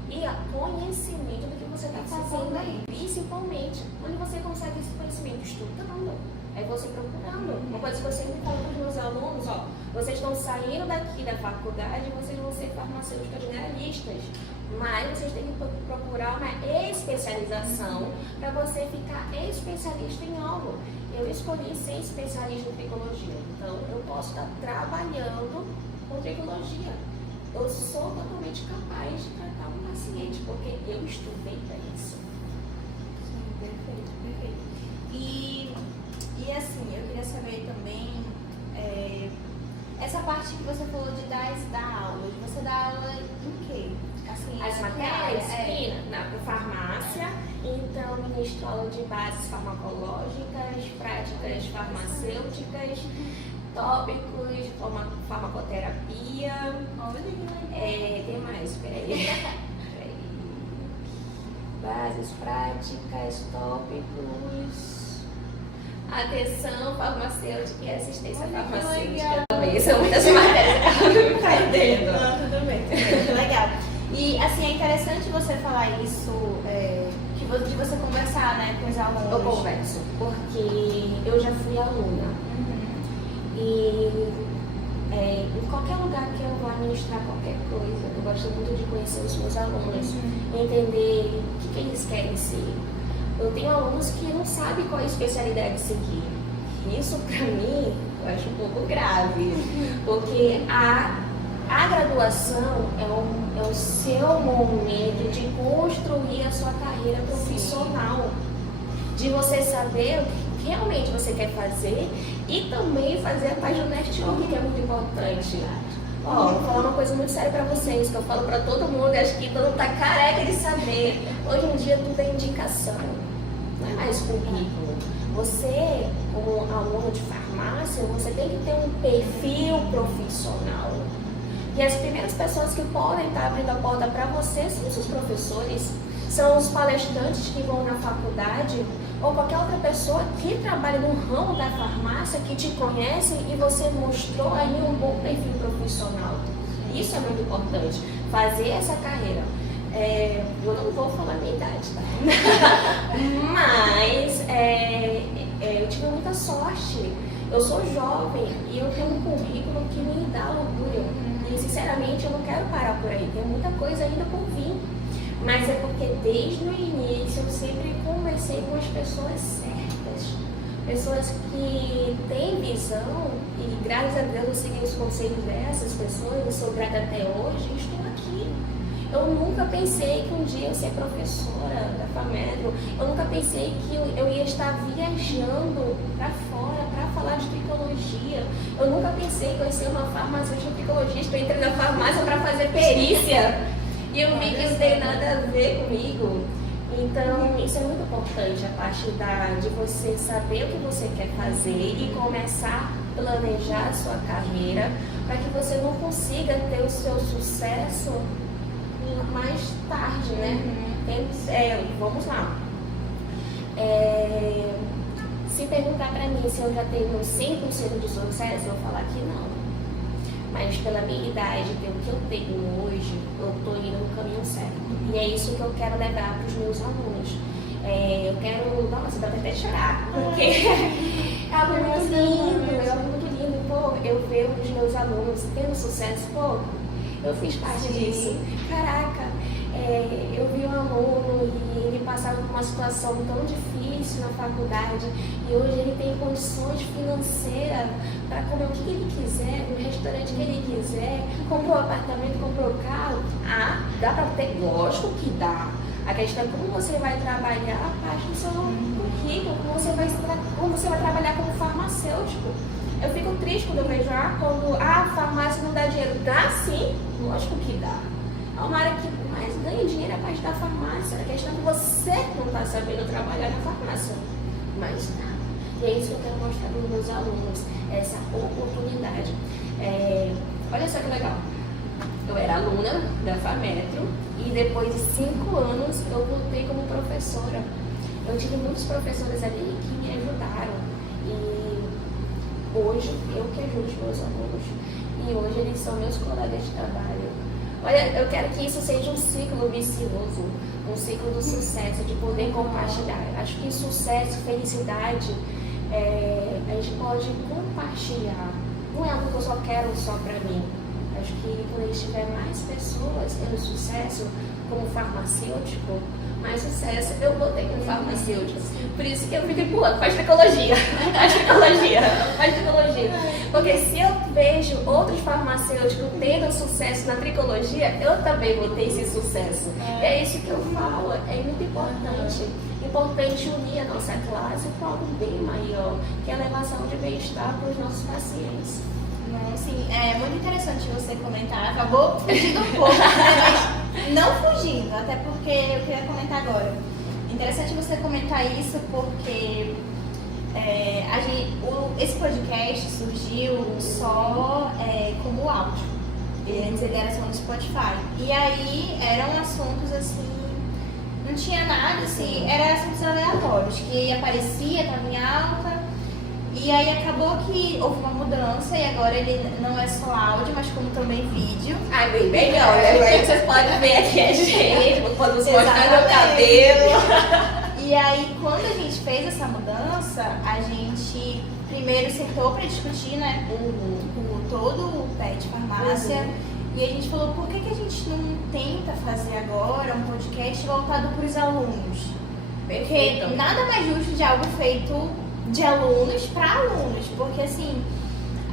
e a conhecimento do que você está fazendo aí. Principalmente, onde você consegue esse conhecimento? Estudando. É você procurando. Uma coisa que eu sempre falo para os meus alunos, vocês estão saindo daqui da faculdade, vocês vão ser farmacêuticos generalistas, mas vocês têm que procurar uma especialização para você ficar especialista em algo. Eu escolhi ser especialista em tricologia, então eu posso estar trabalhando com tricologia. Eu sou totalmente capaz de tratar um paciente, porque eu estudei para isso. Sim, perfeito, perfeito. E assim, eu queria saber também essa parte que você falou de dar aula. Você dá aula em quê? Assim, as matérias, na farmácia, então ministro aula de bases farmacológicas, práticas farmacêuticas, tópicos, farmacoterapia. Tem mais, peraí. Bases, práticas, tópicos. Atenção farmacêutica e assistência farmacêutica também. São muitas matérias que eu me perdendo. Tudo bem, legal. E assim, é interessante você falar isso, de você conversar, né, com os alunos. Eu converso, porque eu já fui aluna. E em qualquer lugar que eu vou administrar qualquer coisa, eu gosto muito de conhecer os meus alunos, entender o que eles querem ser. Eu tenho alunos que não sabem qual é a especialidade seguir. Isso, para mim, eu acho um pouco grave, porque a graduação é o seu momento de construir a sua carreira profissional, de você saber o que realmente você quer fazer e também fazer a parte do network, que é muito importante. Vou falar uma coisa muito séria pra vocês, que eu falo pra todo mundo, e acho que todo mundo tá careca de saber. Hoje em dia tudo é indicação, não é mais currículo. Você, como aluno de farmácia, você tem que ter um perfil profissional. E as primeiras pessoas que podem estar abrindo a porta para você são os seus professores, são os palestrantes que vão na faculdade, ou qualquer outra pessoa que trabalha no ramo da farmácia, que te conhece e você mostrou aí um bom perfil profissional. Isso é muito importante, fazer essa carreira. Eu não vou falar a minha idade, tá? Mas eu tive muita sorte. Eu sou jovem e eu tenho um currículo que me dá orgulho. E sinceramente eu não quero parar por aí, tem muita coisa ainda por vir. Mas é porque desde o início eu sempre conversei com as pessoas certas. Pessoas que têm visão e graças a Deus eu segui os conselhos dessas pessoas, eu sou grata até hoje e estou aqui. Eu nunca pensei que um dia eu ser professora da FAMetro, eu nunca pensei que eu ia estar viajando para fora para falar de tricologia. Eu nunca pensei que eu ia ser uma farmacêutica tricologista. Eu entrei na farmácia para fazer perícia e eu vi que não tem nada a ver comigo. Então, isso é muito importante, a parte de você saber o que você quer fazer e começar a planejar a sua carreira para que você não consiga ter o seu sucesso mais tarde, né? Vamos lá. Se perguntar para mim se eu já tenho 100% de sucesso, eu vou falar que não. Mas pela minha idade, pelo que eu tenho hoje, eu estou indo no caminho certo. E é isso que eu quero levar para os meus alunos. Eu quero, nossa, dá até chorar, porque é algo muito lindo, é algo muito lindo. Pô, eu ver os meus alunos tendo sucesso, pô, eu fiz parte disso. Caraca, eu vi um aluno e ele passava por uma situação tão difícil na faculdade e hoje ele tem condições financeiras para comer o que ele quiser, no restaurante que ele quiser, comprou apartamento, comprou carro. Dá para ter? Lógico que dá. A questão é como você vai trabalhar a parte do seu currículo, como você vai trabalhar como farmacêutico. Eu fico triste quando eu vejo, quando a farmácia não dá dinheiro. Dá sim, lógico que dá. É uma área que mais ganha dinheiro é a parte da farmácia. A questão é que você não está sabendo trabalhar na farmácia. Mas dá. E é isso que eu quero mostrar para os meus alunos, essa oportunidade. Olha só que legal. Eu era aluna da FAMetro e depois de 5 anos eu voltei como professora. Eu tive muitos professores ali que me ajudaram. E hoje eu que ajudo os meus alunos. E hoje eles são meus colegas de trabalho. Olha, eu quero que isso seja um ciclo vicioso, um ciclo do sucesso, de poder compartilhar. Acho que sucesso, felicidade, a gente pode compartilhar. Não é algo que eu só quero só para mim. Acho que quando a gente tiver mais pessoas tendo sucesso como farmacêutico, mais sucesso eu vou ter como farmacêutico. Por isso que eu fico empurrando, faz tricologia. Porque se eu vejo outros farmacêuticos tendo sucesso na tricologia, eu também vou ter esse sucesso. É isso que eu falo, é muito importante. Importante unir a nossa classe com algo bem maior, que é a elevação de bem-estar para os nossos pacientes. Sim, é muito interessante você comentar. Acabou fugindo um pouco, né? Mas não fugindo, até porque eu queria comentar agora. Interessante você comentar isso porque esse podcast surgiu só como áudio. Antes ele era só no Spotify. E aí eram assuntos assim, não tinha nada assim, eram assuntos aleatórios, que aparecia, estava em alta. E aí acabou que houve uma mudança e agora ele não é só áudio, mas como também vídeo. Bem melhor, né? Aí vocês podem ver aqui a gente, quando você mostrar meu cabelo. E aí quando a gente fez essa mudança, a gente primeiro sentou para discutir, né, com todo o PET Farmácia. E a gente falou, por que a gente não tenta fazer agora um podcast voltado para os alunos? Porque nada mais justo de algo feito de alunos para alunos, porque assim,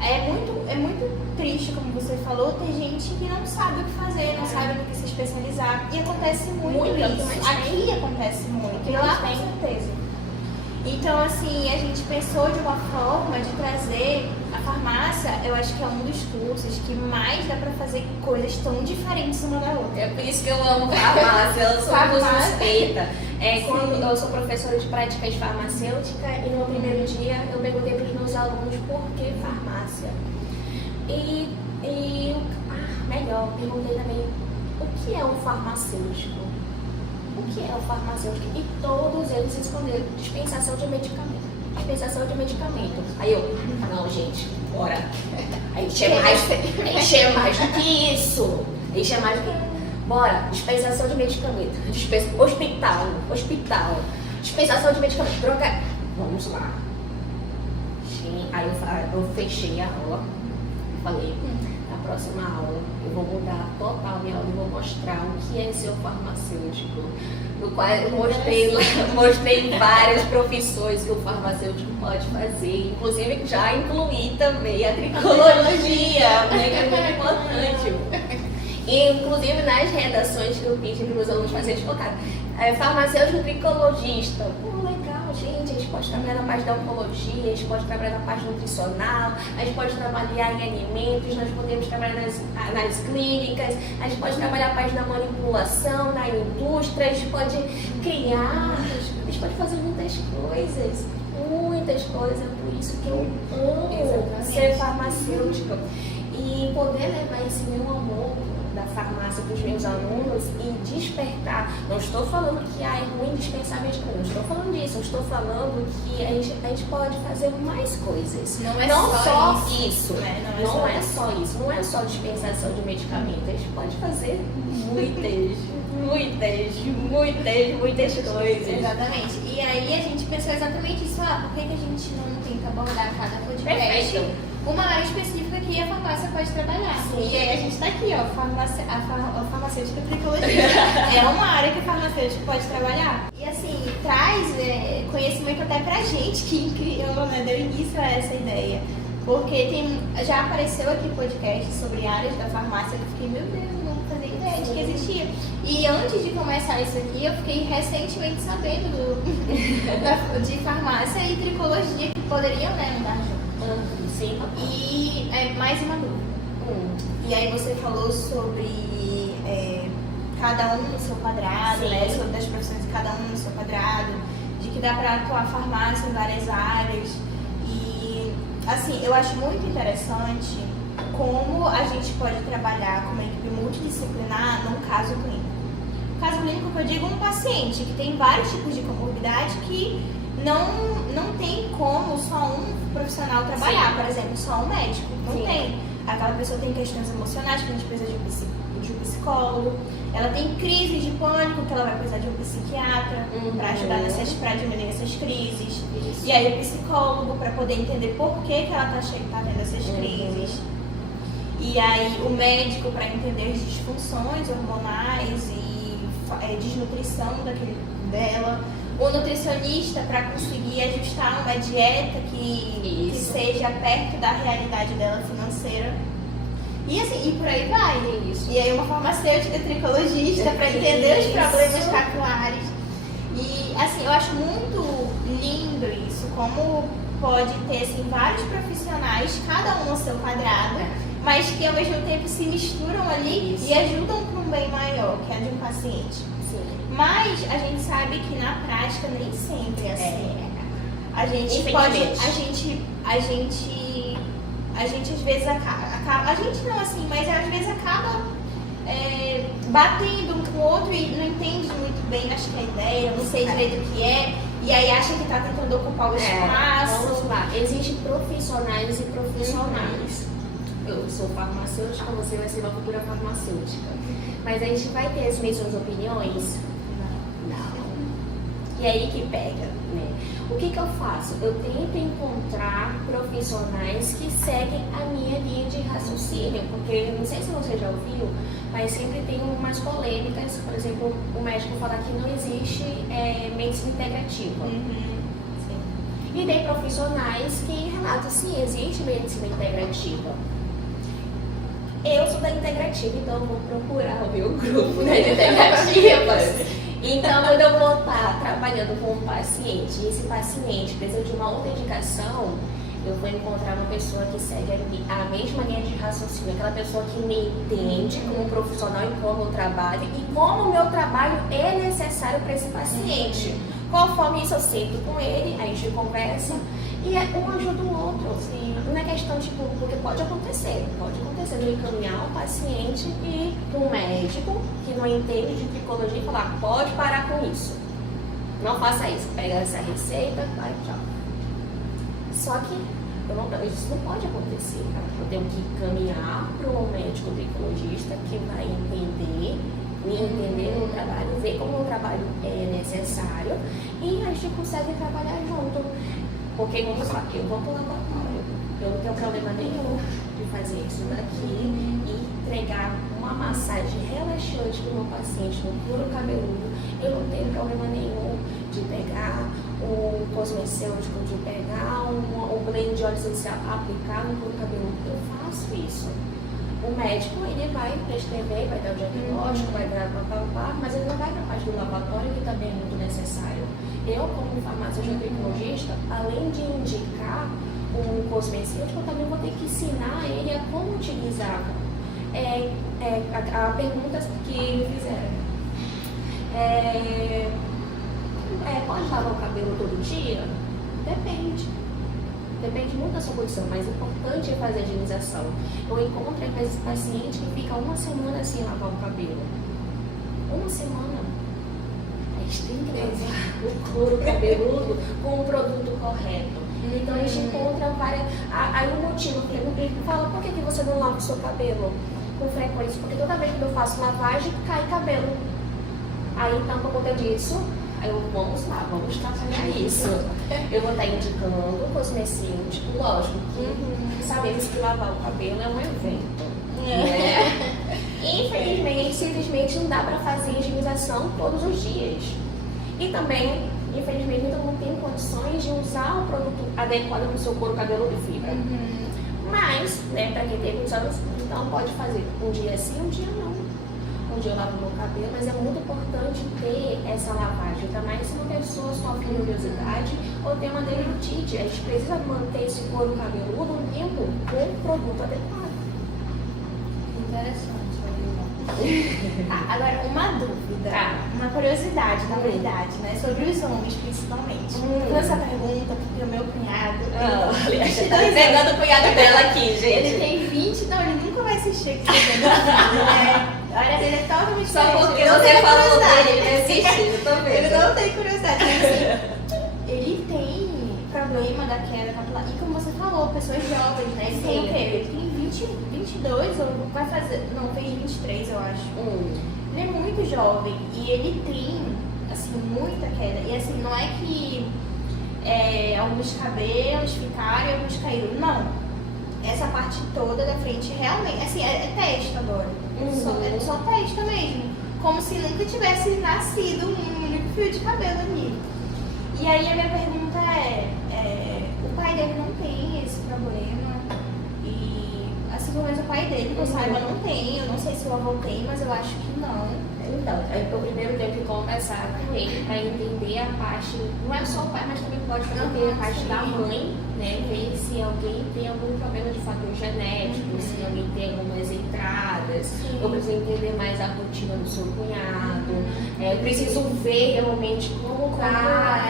é muito triste, como você falou, ter gente que não sabe o que fazer, não sabe no que se especializar, e acontece muito isso, aqui acontece muito, e lá com certeza. Então assim, a gente pensou de uma forma de trazer a farmácia, eu acho que é um dos cursos que mais dá pra fazer coisas tão diferentes uma da outra. É por isso que eu amo farmácia, eu sou muito suspeita. Quando eu sou professora de práticas farmacêutica e no primeiro dia eu perguntei para os meus alunos por que farmácia. Melhor, perguntei também o que é um farmacêutico? O que é o farmacêutico? E todos eles responderam: dispensação de medicamento. Dispensação de medicamento. Aí eu, não, gente, bora. A gente é mais do que isso. A gente é mais do que. Bora, dispensação de medicamento. Hospital. Dispensação de medicamento. Droga. Vamos lá. Aí eu fechei a aula e falei, na próxima aula eu vou mudar total minha aula e vou mostrar o que é ser um farmacêutico. No qual eu mostrei várias profissões que o farmacêutico pode fazer, inclusive já incluí também a tricologia, né, que é muito importante. E, inclusive, nas redações que eu pedi para os meus alunos fazerem, eles colocaram farmacêutico tricologista. Pô, legal, gente. A gente pode trabalhar na parte da oncologia, a gente pode trabalhar na parte nutricional, a gente pode trabalhar em alimentos, nós podemos trabalhar nas clínicas, a gente pode trabalhar a parte da manipulação, na indústria, a gente pode criar, a gente pode fazer muitas coisas. Por isso que eu amo ser farmacêutica. E poder levar esse meu amor da farmácia para os meus alunos e despertar. Não estou falando que é ruim dispensar medicamento, não estou falando disso, eu estou falando que a gente pode fazer mais coisas. Não só isso. Não é só isso. Não é só dispensação de medicamentos. A gente pode fazer muitas coisas. Exatamente. E aí a gente pensou exatamente isso. Por que a gente não tenta abordar cada podcast? Perfeito. Uma área específica que a farmácia pode trabalhar. Sim. E aí a gente está aqui, ó, a farmacêutica tricologista. É uma área que a farmacêutica pode trabalhar. E assim, traz conhecimento até pra gente que criou, né, deu início a essa ideia. Porque já apareceu aqui podcast sobre áreas da farmácia que eu fiquei, meu Deus, não fazia ideia de que existia. E antes de começar isso aqui, eu fiquei recentemente sabendo de farmácia e tricologia que poderiam, né, andar juntos. Sim. E mais uma dúvida. E aí você falou sobre cada um no seu quadrado, Sim. né? Sobre das profissões de cada um no seu quadrado, de que dá para atuar farmácia em várias áreas. E assim, eu acho muito interessante como a gente pode trabalhar com uma equipe multidisciplinar num caso clínico. No caso clínico que eu digo um paciente que tem vários tipos de comorbidade que não tem como só um profissional trabalhar. Sim. Por exemplo, só um médico. Não Sim. tem. Aquela pessoa tem questões emocionais que a gente precisa de um psicólogo. Ela tem crises de pânico que ela vai precisar de um psiquiatra para ajudar para diminuir essas crises. Isso. E aí o psicólogo para poder entender por que ela tá tendo essas crises. E aí o médico para entender as disfunções hormonais e desnutrição dela. O nutricionista para conseguir ajustar uma dieta que seja perto da realidade dela financeira. E assim, e por aí vai. Isso. E aí uma farmacêutica tricologista para entender os problemas capilares. E assim, eu acho muito lindo isso, como pode ter assim, vários profissionais, cada um no seu quadrado, mas que ao mesmo tempo se misturam ali e ajudam para um bem maior, que é de um paciente. Mas a gente sabe que na prática nem sempre é assim. A gente pode. A gente às vezes acaba. A gente não assim, mas às vezes acaba batendo um com o outro e não entende muito bem, acho que a ideia, não sei direito o que é, e aí acha que está tentando ocupar o espaço. Vamos lá. Existem profissionais e profissionais. Eu sou farmacêutica, você vai ser uma futura farmacêutica. Mas a gente vai ter as mesmas opiniões? Não. E aí que pega, né? O que eu faço? Eu tento encontrar profissionais que seguem a minha linha de raciocínio, porque não sei se você já ouviu, mas sempre tem umas polêmicas. Por exemplo, o médico falar que não existe medicina integrativa. E tem profissionais que relatam, sim, existe medicina integrativa. Eu sou da integrativa, então eu vou procurar o meu grupo de integrativas. Então, quando eu vou estar trabalhando com um paciente e esse paciente precisa de uma outra indicação, eu vou encontrar uma pessoa que segue a mesma linha de raciocínio, aquela pessoa que me entende como profissional e como eu trabalho e como o meu trabalho é necessário para esse paciente. Conforme isso, eu sento com ele, a gente conversa e um ajuda o outro. Assim, não é questão, tipo, porque pode acontecer de eu encaminhar um paciente e um médico que não entende de tricologia e falar, pode parar com isso. Não faça isso, pega essa receita, vai, tchau. Só que isso não pode acontecer. Eu tenho que caminhar para um médico tricologista que vai entender no trabalho, ver como o trabalho é necessário e a gente consegue trabalhar junto. Porque vamos lá, eu vou para o laboratório, eu não tenho problema nenhum de fazer isso daqui e entregar uma massagem relaxante para o meu paciente no couro cabeludo. Eu não tenho problema nenhum de pegar o cosmecêutico, de pegar o blend de óleo essencial, aplicar no couro cabeludo. Eu faço isso. O médico, ele vai prescrever, vai dar o diagnóstico, vai dar papapá, mas ele não vai para a parte do lavatório, que também é muito necessário. Eu, como farmacêutico tricologista, além de indicar um cosmecêutico, eu também vou ter que ensinar ele a como utilizar. A pergunta que me fizeram. Pode lavar o cabelo todo dia? Depende. Depende muito da sua condição, mas o importante é fazer a higienização. Eu encontro, às vezes, paciente que fica uma semana sem lavar o cabelo. Uma semana. A gente tem que lavar o couro cabeludo com o produto correto. Então a gente encontra várias. Aí o motivo que ele fala, por que você não lava o seu cabelo com frequência? Porque toda vez que eu faço lavagem, cai cabelo. Aí então, por conta disso, vamos trabalhar isso. Eu vou estar indicando o cosmecêutico, lógico que sabemos que lavar o cabelo é um evento. Né? Infelizmente, simplesmente não dá para fazer higienização todos os dias. E também, infelizmente, todo mundo tem condições de usar o produto adequado para o seu couro cabeludo e fibra. Mas, né, para quem tem condições, então pode fazer um dia sim, um dia não. Um dia eu lavo meu cabelo, mas é muito importante ter essa lavagem, também se uma pessoa sofre de oleosidade ou tem uma dermatite. A gente precisa manter esse couro cabeludo um tempo com o produto adequado. Interessante. Agora, uma dúvida, uma curiosidade, na verdade, né? Sobre os homens, principalmente. Eu essa pergunta porque o meu cunhado... Aliás, tá pegando o cunhado dela aqui, gente. Ele tem 20, não, ele nunca vai assistir aqui. A área dele é totalmente só diferente. porque você falou dele, ele vai assistir, eu tô vendo. Ele não tem curiosidade, mas assim, ele tem problema da queda capilar. E como você falou, pessoas jovens, né? Ele tem o quê? Ele tem 22 ou vai fazer... Não, fez 23, eu acho. Ele é muito jovem e ele tem, assim, muita queda. E assim, não é que alguns cabelos ficaram e alguns caíram. Não. Essa parte toda da frente realmente, assim, é testa agora. Só testa mesmo. Como se nunca tivesse nascido um único fio de cabelo ali. E aí a minha pergunta o pai dele não tem esse problema. E assim, pelo menos o pai dele, que eu saiba, não tem. Eu não sei se o avô tem, mas eu acho que não. Então, eu primeiro tenho que conversar com ele para entender a parte, não é só o pai, mas também pode ter a parte da mãe, né? Ver se alguém tem algum problema de fator genético, se alguém tem algumas entradas. Eu preciso entender mais a rotina do seu cunhado. Eu preciso ver realmente como tá,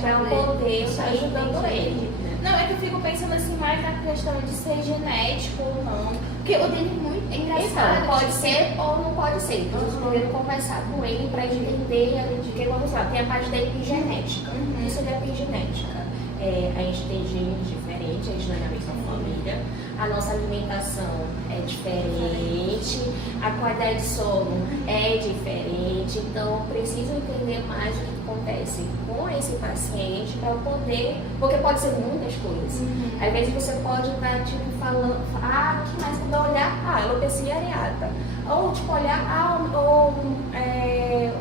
para poder estar ajudando ele. Não, é que eu fico pensando assim mais na questão de ser genético ou não. Porque o dele é muito engraçado. Então, pode ser ou não pode ser. Então, eu primeiro conversar com ele para entender de que vamos lá. Tem a parte da epigenética. Isso é epigenética. A gente tem genes diferentes, a gente não é da mesma família. A nossa alimentação é diferente, a qualidade de sono é diferente. Então, eu preciso entender mais o que acontece com esse paciente para poder, porque pode ser muitas coisas. Às vezes você pode estar falando, o que mais mudou olhar? Alopecia areata. Ou olhar,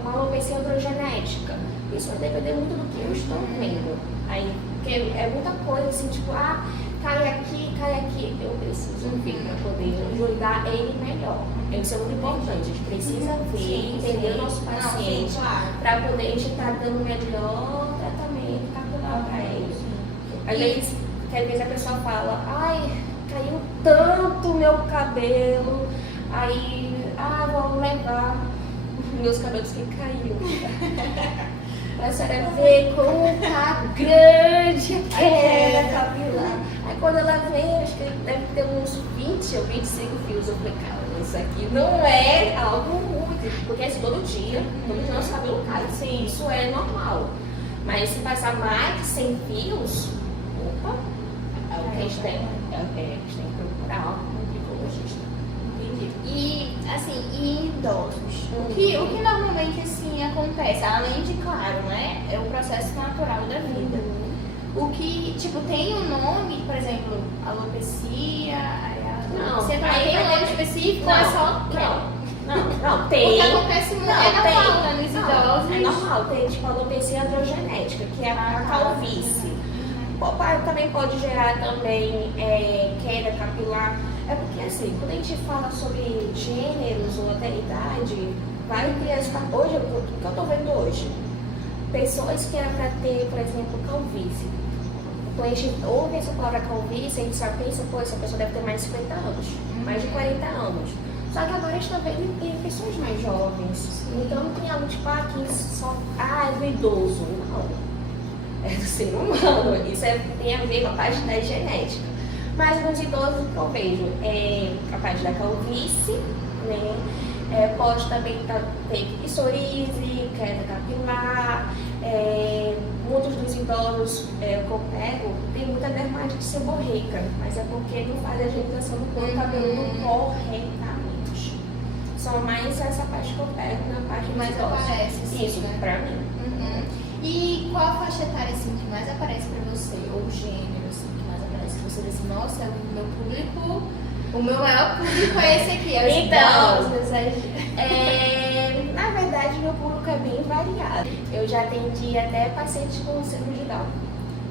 uma alopecia androgenética. Isso vai depender muito do que eu estou vendo. Aí, porque é muita coisa assim, cai aqui. Eu preciso ver para poder ajudar ele melhor. Isso é muito importante. A gente precisa ver, entender o nosso paciente para poder a gente estar dando o melhor tratamento capilar para ele. Às vezes a pessoa fala, caiu tanto meu cabelo, vamos levar meus cabelos que caiu. A senhora vê como tá grande a queda capilar. Aí quando ela vem, acho que deve ter uns 20 ou 25 fios. Eu falei, cara, isso aqui não é algo muito. Porque assim, todo dia nosso cabelo cai. Sim, isso é normal. Mas se passar mais de 100 fios, é o que a gente tem que procurar um tricologista. E assim, e idosos? O que normalmente assim acontece, além de, claro, né, é o processo natural da vida. O que, tem um nome, por exemplo, alopecia, você tem um nome específico? Não, é só... Não, tem. Porque acontece muito normal, nos idosos. É normal, tem alopecia androgenética, que é a calvície. Também pode gerar também queda capilar. É porque assim, quando a gente fala sobre gêneros ou até idade, vai criança hoje, o que eu tô vendo hoje? Pessoas que era para ter, por exemplo, calvície. Quando a gente ouve essa palavra calvície, a gente só pensa, pô, essa pessoa deve ter mais de 50 anos, mais de 40 anos. Só que agora a gente está vendo em pessoas mais jovens. Então não tem algo tipo, que só é do idoso. Não. É do ser humano. Isso tem a ver com a parte da genética. Mas nos idosos o que eu vejo é a parte da calvície, né? Pode também ter psoríase, queda capilar. Muitos dos idosos que eu pego tem muita dermatite seborreica, mas é porque não faz a higienização do couro cabeludo corretamente. Só mais essa parte que eu pego na parte dos mais idosos. aparece, assim, isso, né? pra mim. E qual a faixa etária assim, que mais aparece pra você? Ou gênero assim, que mais aparece? Que você diz assim, nossa, o meu público, o meu maior público é esse aqui, é os Então, idosos. Na verdade, meu público é bem variado. Eu já atendi até pacientes com síndrome de Down.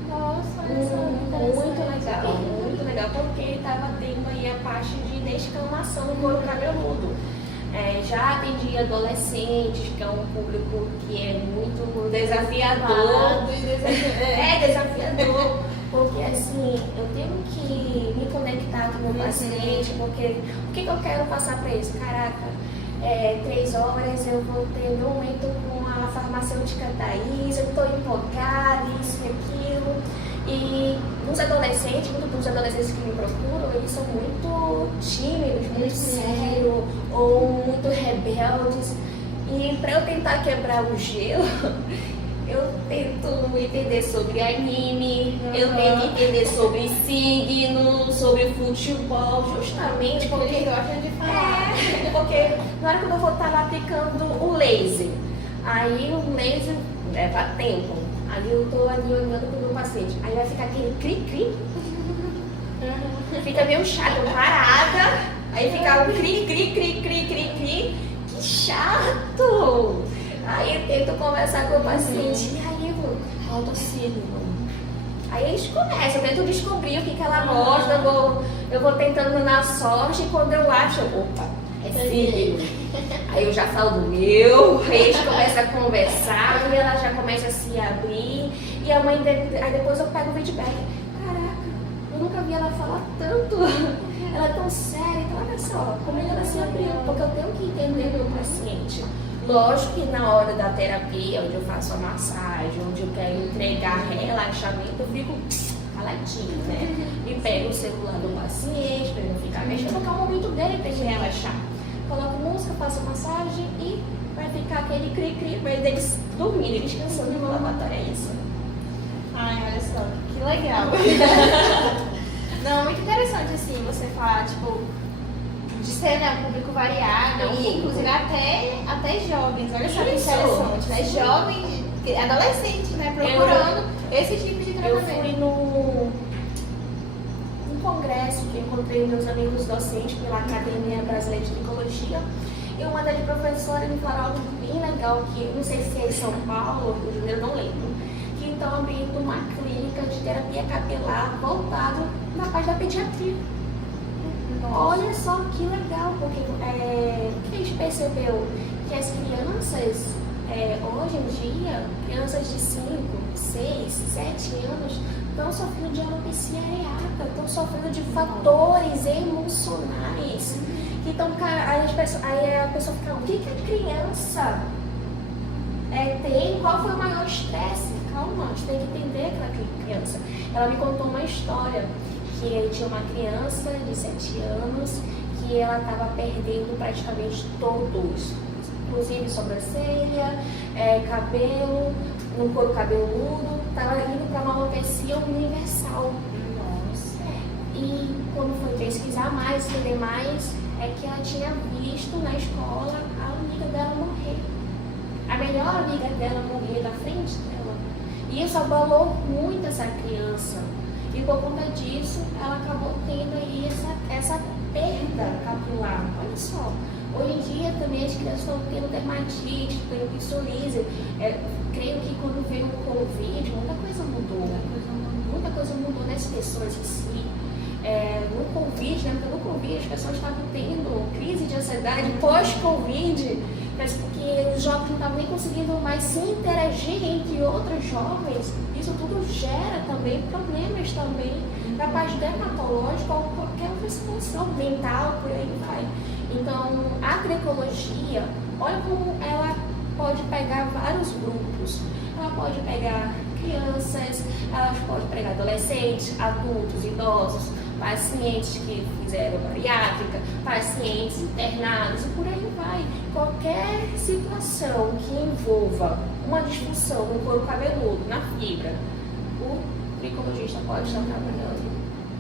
Nossa, olha só, Muito legal, porque ele estava tendo aí a parte de descamação no couro cabeludo. Já atendi adolescentes, que é um público que é muito desafiador. Desafiador, porque assim, eu tenho que me conectar com o meu paciente, porque o que eu quero passar para eles? Caraca, 3 horas eu vou ter um momento com a farmacêutica Thaís, eu estou empolgada, isso e aquilo. E os adolescentes, muitos dos adolescentes que me procuram, eles são muito tímidos, muito sérios ou muito rebeldes. E para eu tentar quebrar o gelo, eu tento entender sobre anime, eu tento entender sobre signo, sobre futebol, justamente porque eles gostam de falar. porque na hora que eu vou estar lá aplicando o laser, aí o laser leva tempo. Ali eu tô ali olhando pro meu paciente. Aí vai ficar aquele cri-cri. Fica meio chato, parada. Aí fica um cri-cri-cri-cri-cri-cri. Que chato! Aí eu tento conversar com o paciente. E aí eu vou, autocílio. Aí a gente começa, eu tento descobrir o que ela gosta. Eu vou tentando na sorte e quando eu acho, opa, é filho. Aí eu já falo do meu, aí a gente começa a conversar e ela já começa a se abrir. E a mãe aí depois eu pego o feedback. Caraca, eu nunca vi ela falar tanto. Ela é tão séria, então olha só, como ela se abriu, porque eu tenho que entender meu paciente. Lógico que na hora da terapia, onde eu faço a massagem, onde eu quero entregar relaxamento, eu fico caladinho, né? E pego o celular do paciente para ele não ficar mexendo, porque é o momento dele para ele relaxar. Coloco música, faço massagem e vai ficar aquele cri-cri, para eles dormirem, descansando no lavatório, é isso. Ai, olha só, que legal. Não, muito interessante assim, você falar, tipo, de ser, né, um público variado, e inclusive até jovens, olha só que interessante, né? Jovens, adolescentes, né, procurando esse tipo de tratamento. Eu fui num congresso que encontrei meus amigos docentes pela Academia Brasileira de Tricologia, e uma das professoras me falou algo bem legal, que não sei se é em São Paulo ou Rio de Janeiro, não lembro, que estão abrindo uma clínica de terapia capilar voltado na parte da pediatria. Olha só que legal, porque a gente percebeu que as crianças, hoje em dia, crianças de 5, 6, 7 anos, estão sofrendo de alopecia areata, estão sofrendo de fatores emocionais. Então, aí a pessoa fica, o que a criança tem? Qual foi o maior estresse? Calma, a gente tem que entender aquela criança. Ela me contou uma história que tinha uma criança de 7 anos que ela estava perdendo praticamente todos, inclusive sobrancelha, cabelo, no couro cabeludo, estava indo para uma alopecia universal. Nossa. E quando foi pesquisar mais, entender mais, é que ela tinha visto na escola a amiga dela morrer. A melhor amiga dela morrer na frente dela. E isso abalou muito essa criança. E por conta disso, ela acabou tendo aí essa perda capilar. Olha só, hoje em dia também as crianças estão tendo dermatite, tendo psoríase. Creio que quando veio o Covid, muita coisa mudou. muita coisa mudou nas pessoas em si. No Covid, né? Porque no Covid as pessoas estavam tendo crise de ansiedade pós-Covid, mas porque os jovens não estavam nem conseguindo mais se interagir entre outros jovens. Isso tudo gera também problemas também da parte dermatológica ou qualquer outra situação mental, por aí vai. Então, a tricologia, olha como ela pode pegar vários grupos. Ela pode pegar crianças, ela pode pegar adolescentes, adultos, idosos, pacientes que fizeram bariátrica, pacientes internados e por aí vai. Qualquer situação que envolva uma disfunção no couro cabeludo, na fibra, o tricologista pode estar trabalhando.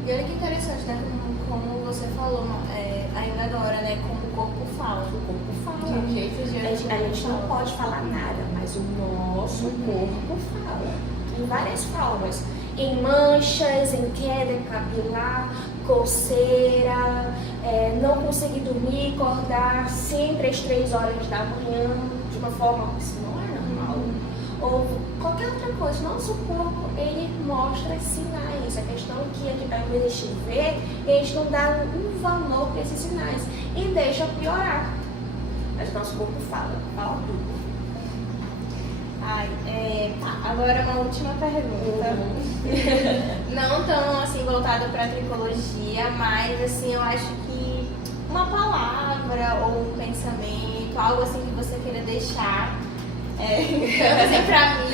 E olha que interessante, né? Como você falou ainda agora, né? Como o corpo fala. O corpo fala. De um jeito de A gente não pode falar nada, mas o nosso corpo fala. Em várias formas. Em manchas, em queda capilar, coceira, não conseguir dormir, acordar sempre às 3 horas da manhã, de uma forma que isso não é normal. Ou qualquer outra coisa. Nosso corpo, ele mostra sinais. A questão é que aqui para a gente ver, eles não dão um valor para esses sinais e deixa piorar. Mas o nosso corpo fala tudo. Tá, agora uma última pergunta. Não tão assim voltada para tricologia, mas assim, eu acho que uma palavra ou um pensamento, algo assim que você queira deixar, assim, para mim,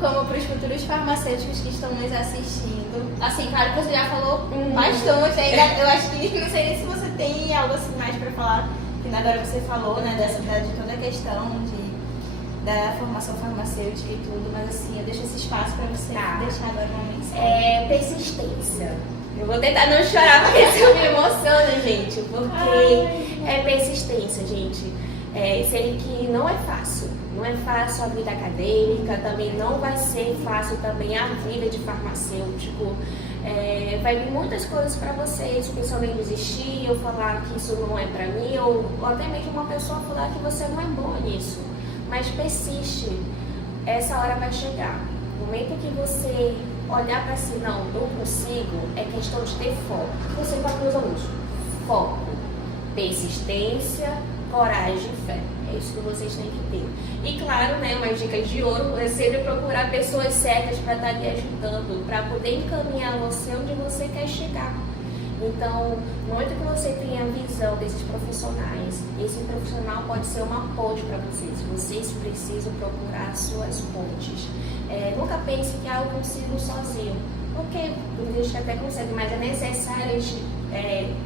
como para os futuros farmacêuticos que estão nos assistindo. Assim, claro que você já falou bastante, ainda, eu acho que não sei nem se você tem algo assim mais para falar, que agora você falou, né, de toda a questão da formação farmacêutica e tudo, mas assim, eu deixo esse espaço para você deixar agora uma mensagem. Persistência. Eu vou tentar não chorar porque isso me emociona, gente, porque é persistência, gente. Sei que não é fácil. Não é fácil a vida acadêmica, também não vai ser fácil também a vida de farmacêutico. Vai vir muitas coisas para vocês, pensando em desistir, ou falar que isso não é para mim, ou até mesmo uma pessoa falar que você não é bom nisso. Mas persiste, essa hora vai chegar. No momento que você olhar para si, não consigo, é questão de ter foco. Você fala para os alunos, foco, persistência, coragem e fé. É isso que vocês têm que ter. E claro, né, umas dicas de ouro é sempre procurar pessoas certas para estar lhe ajudando, para poder encaminhar você onde você quer chegar. Então, no momento que você tem a visão desses profissionais, esse profissional pode ser uma ponte para vocês. Vocês precisam procurar suas pontes. Nunca pense que é algo consigo sozinho. Porque a gente até consegue, mas é necessário a gente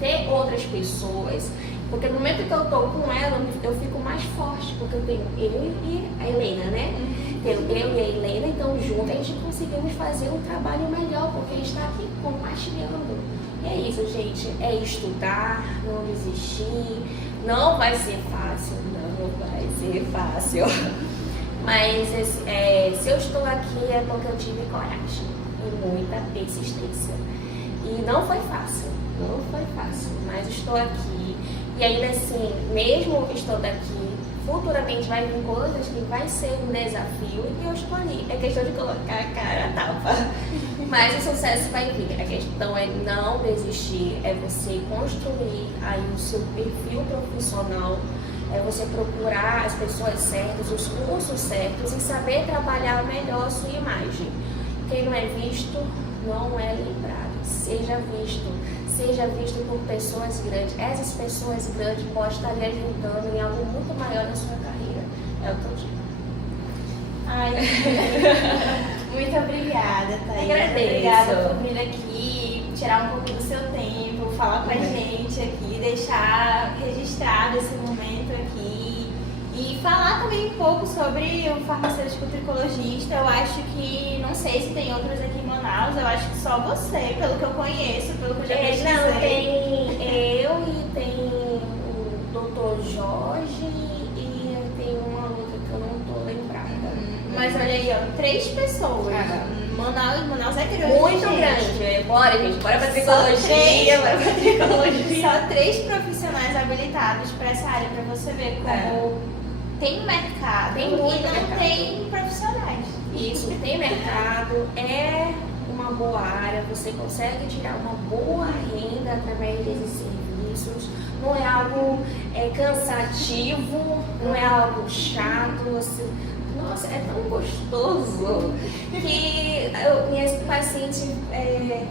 ter outras pessoas. Porque no momento que eu estou com ela, eu fico mais forte, porque eu tenho eu e a Helena, né? Tenho eu e a Helena, então juntos a gente conseguimos fazer um trabalho melhor, porque a gente está aqui compartilhando. E é isso, gente, é estudar, não desistir, não vai ser fácil, não vai ser fácil. Mas se eu estou aqui é porque eu tive coragem e muita persistência. E não foi fácil, mas estou aqui. E ainda assim, mesmo estando aqui, futuramente vai vir coisas que vai ser um desafio e que eu estou ali. É questão de colocar a cara a tapa. Mas o sucesso vai vir. A questão é não desistir, é você construir aí o seu perfil profissional, é você procurar as pessoas certas, os cursos certos e saber trabalhar melhor a sua imagem. Quem não é visto, não é lembrado. Seja visto por pessoas grandes. Essas pessoas grandes podem estar lhe ajudando em algo muito maior na sua carreira. É o que eu digo. Muito obrigada, Thaís. Agradeço. Obrigada por vir aqui, tirar um pouco do seu tempo, falar com a gente aqui, deixar registrado esse momento aqui e falar também um pouco sobre o farmacêutico tricologista. Eu acho que, não sei se tem outros aqui em Manaus, eu acho que só você, pelo que eu conheço, pelo que eu já pesquisei. Não, tem eu e tem o Dr. Jorge e tem uma outra que eu não estou lembrada. Mas olha aí, ó, 3 pessoas. Manaus é grande. Muito grande. Bora, gente, bora pra tricologia, Só 3 profissionais habilitados para essa área, para você ver como tem mercado Tem muito e não mercado. tem profissionais. Isso, tem mercado, uma boa área, você consegue tirar uma boa renda através desses serviços. Não é algo cansativo, não é algo chato. Nossa, é tão gostoso que minhas pacientes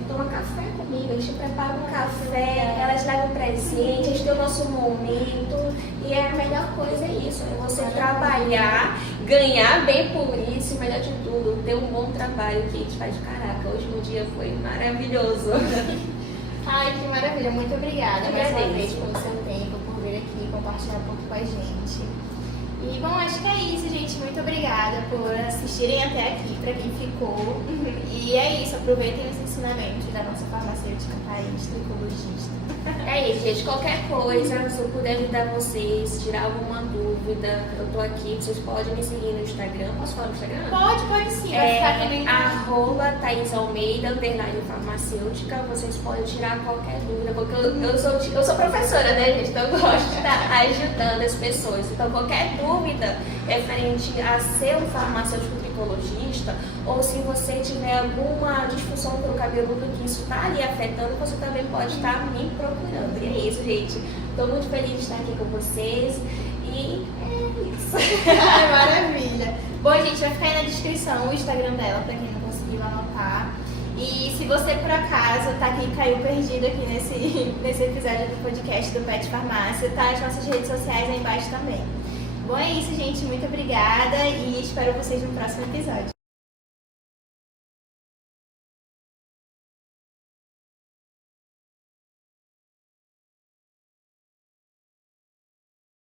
tomam café comigo, a gente prepara um café, elas levam presente, a gente tem o nosso momento e a melhor coisa é isso, é você trabalhar, ganhar bem por isso e melhor de tudo, ter um bom trabalho que a gente faz. Caraca, hoje no dia foi maravilhoso. Ai, que maravilha. Muito obrigada mais uma vez Agradeço. pelo seu tempo, por vir aqui compartilhar um pouco com a gente. E, bom, acho que é isso, gente. Muito obrigada por assistirem até aqui, para quem ficou. E é isso, aproveitem os ensinamentos da nossa farmacêutica Thaís, tricologista. É isso, gente. Qualquer coisa, se eu puder ajudar vocês, tirar alguma dúvida, eu tô aqui. Vocês podem me seguir no Instagram. Posso falar no Instagram? Pode sim. Vai ficar também @, Thaís Almeida, _farmacêutica. Vocês podem tirar qualquer dúvida, porque eu sou professora, né, gente? Então eu gosto de estar ajudando as pessoas. Então qualquer dúvida referente a ser um farmacêutico tricologista, ou se você tiver alguma disfunção do cabeludo que isso está ali afetando, você também pode estar me procurando. E é isso, gente. Estou muito feliz de estar aqui com vocês e é isso. Maravilha. Bom, gente, vai ficar aí na descrição o Instagram dela, pra quem não conseguiu anotar. E se você, por acaso, tá aqui, caiu perdido aqui nesse episódio do podcast do Pet Farmácia, tá as nossas redes sociais aí embaixo também. Bom, é isso, gente. Muito obrigada e espero vocês no próximo episódio.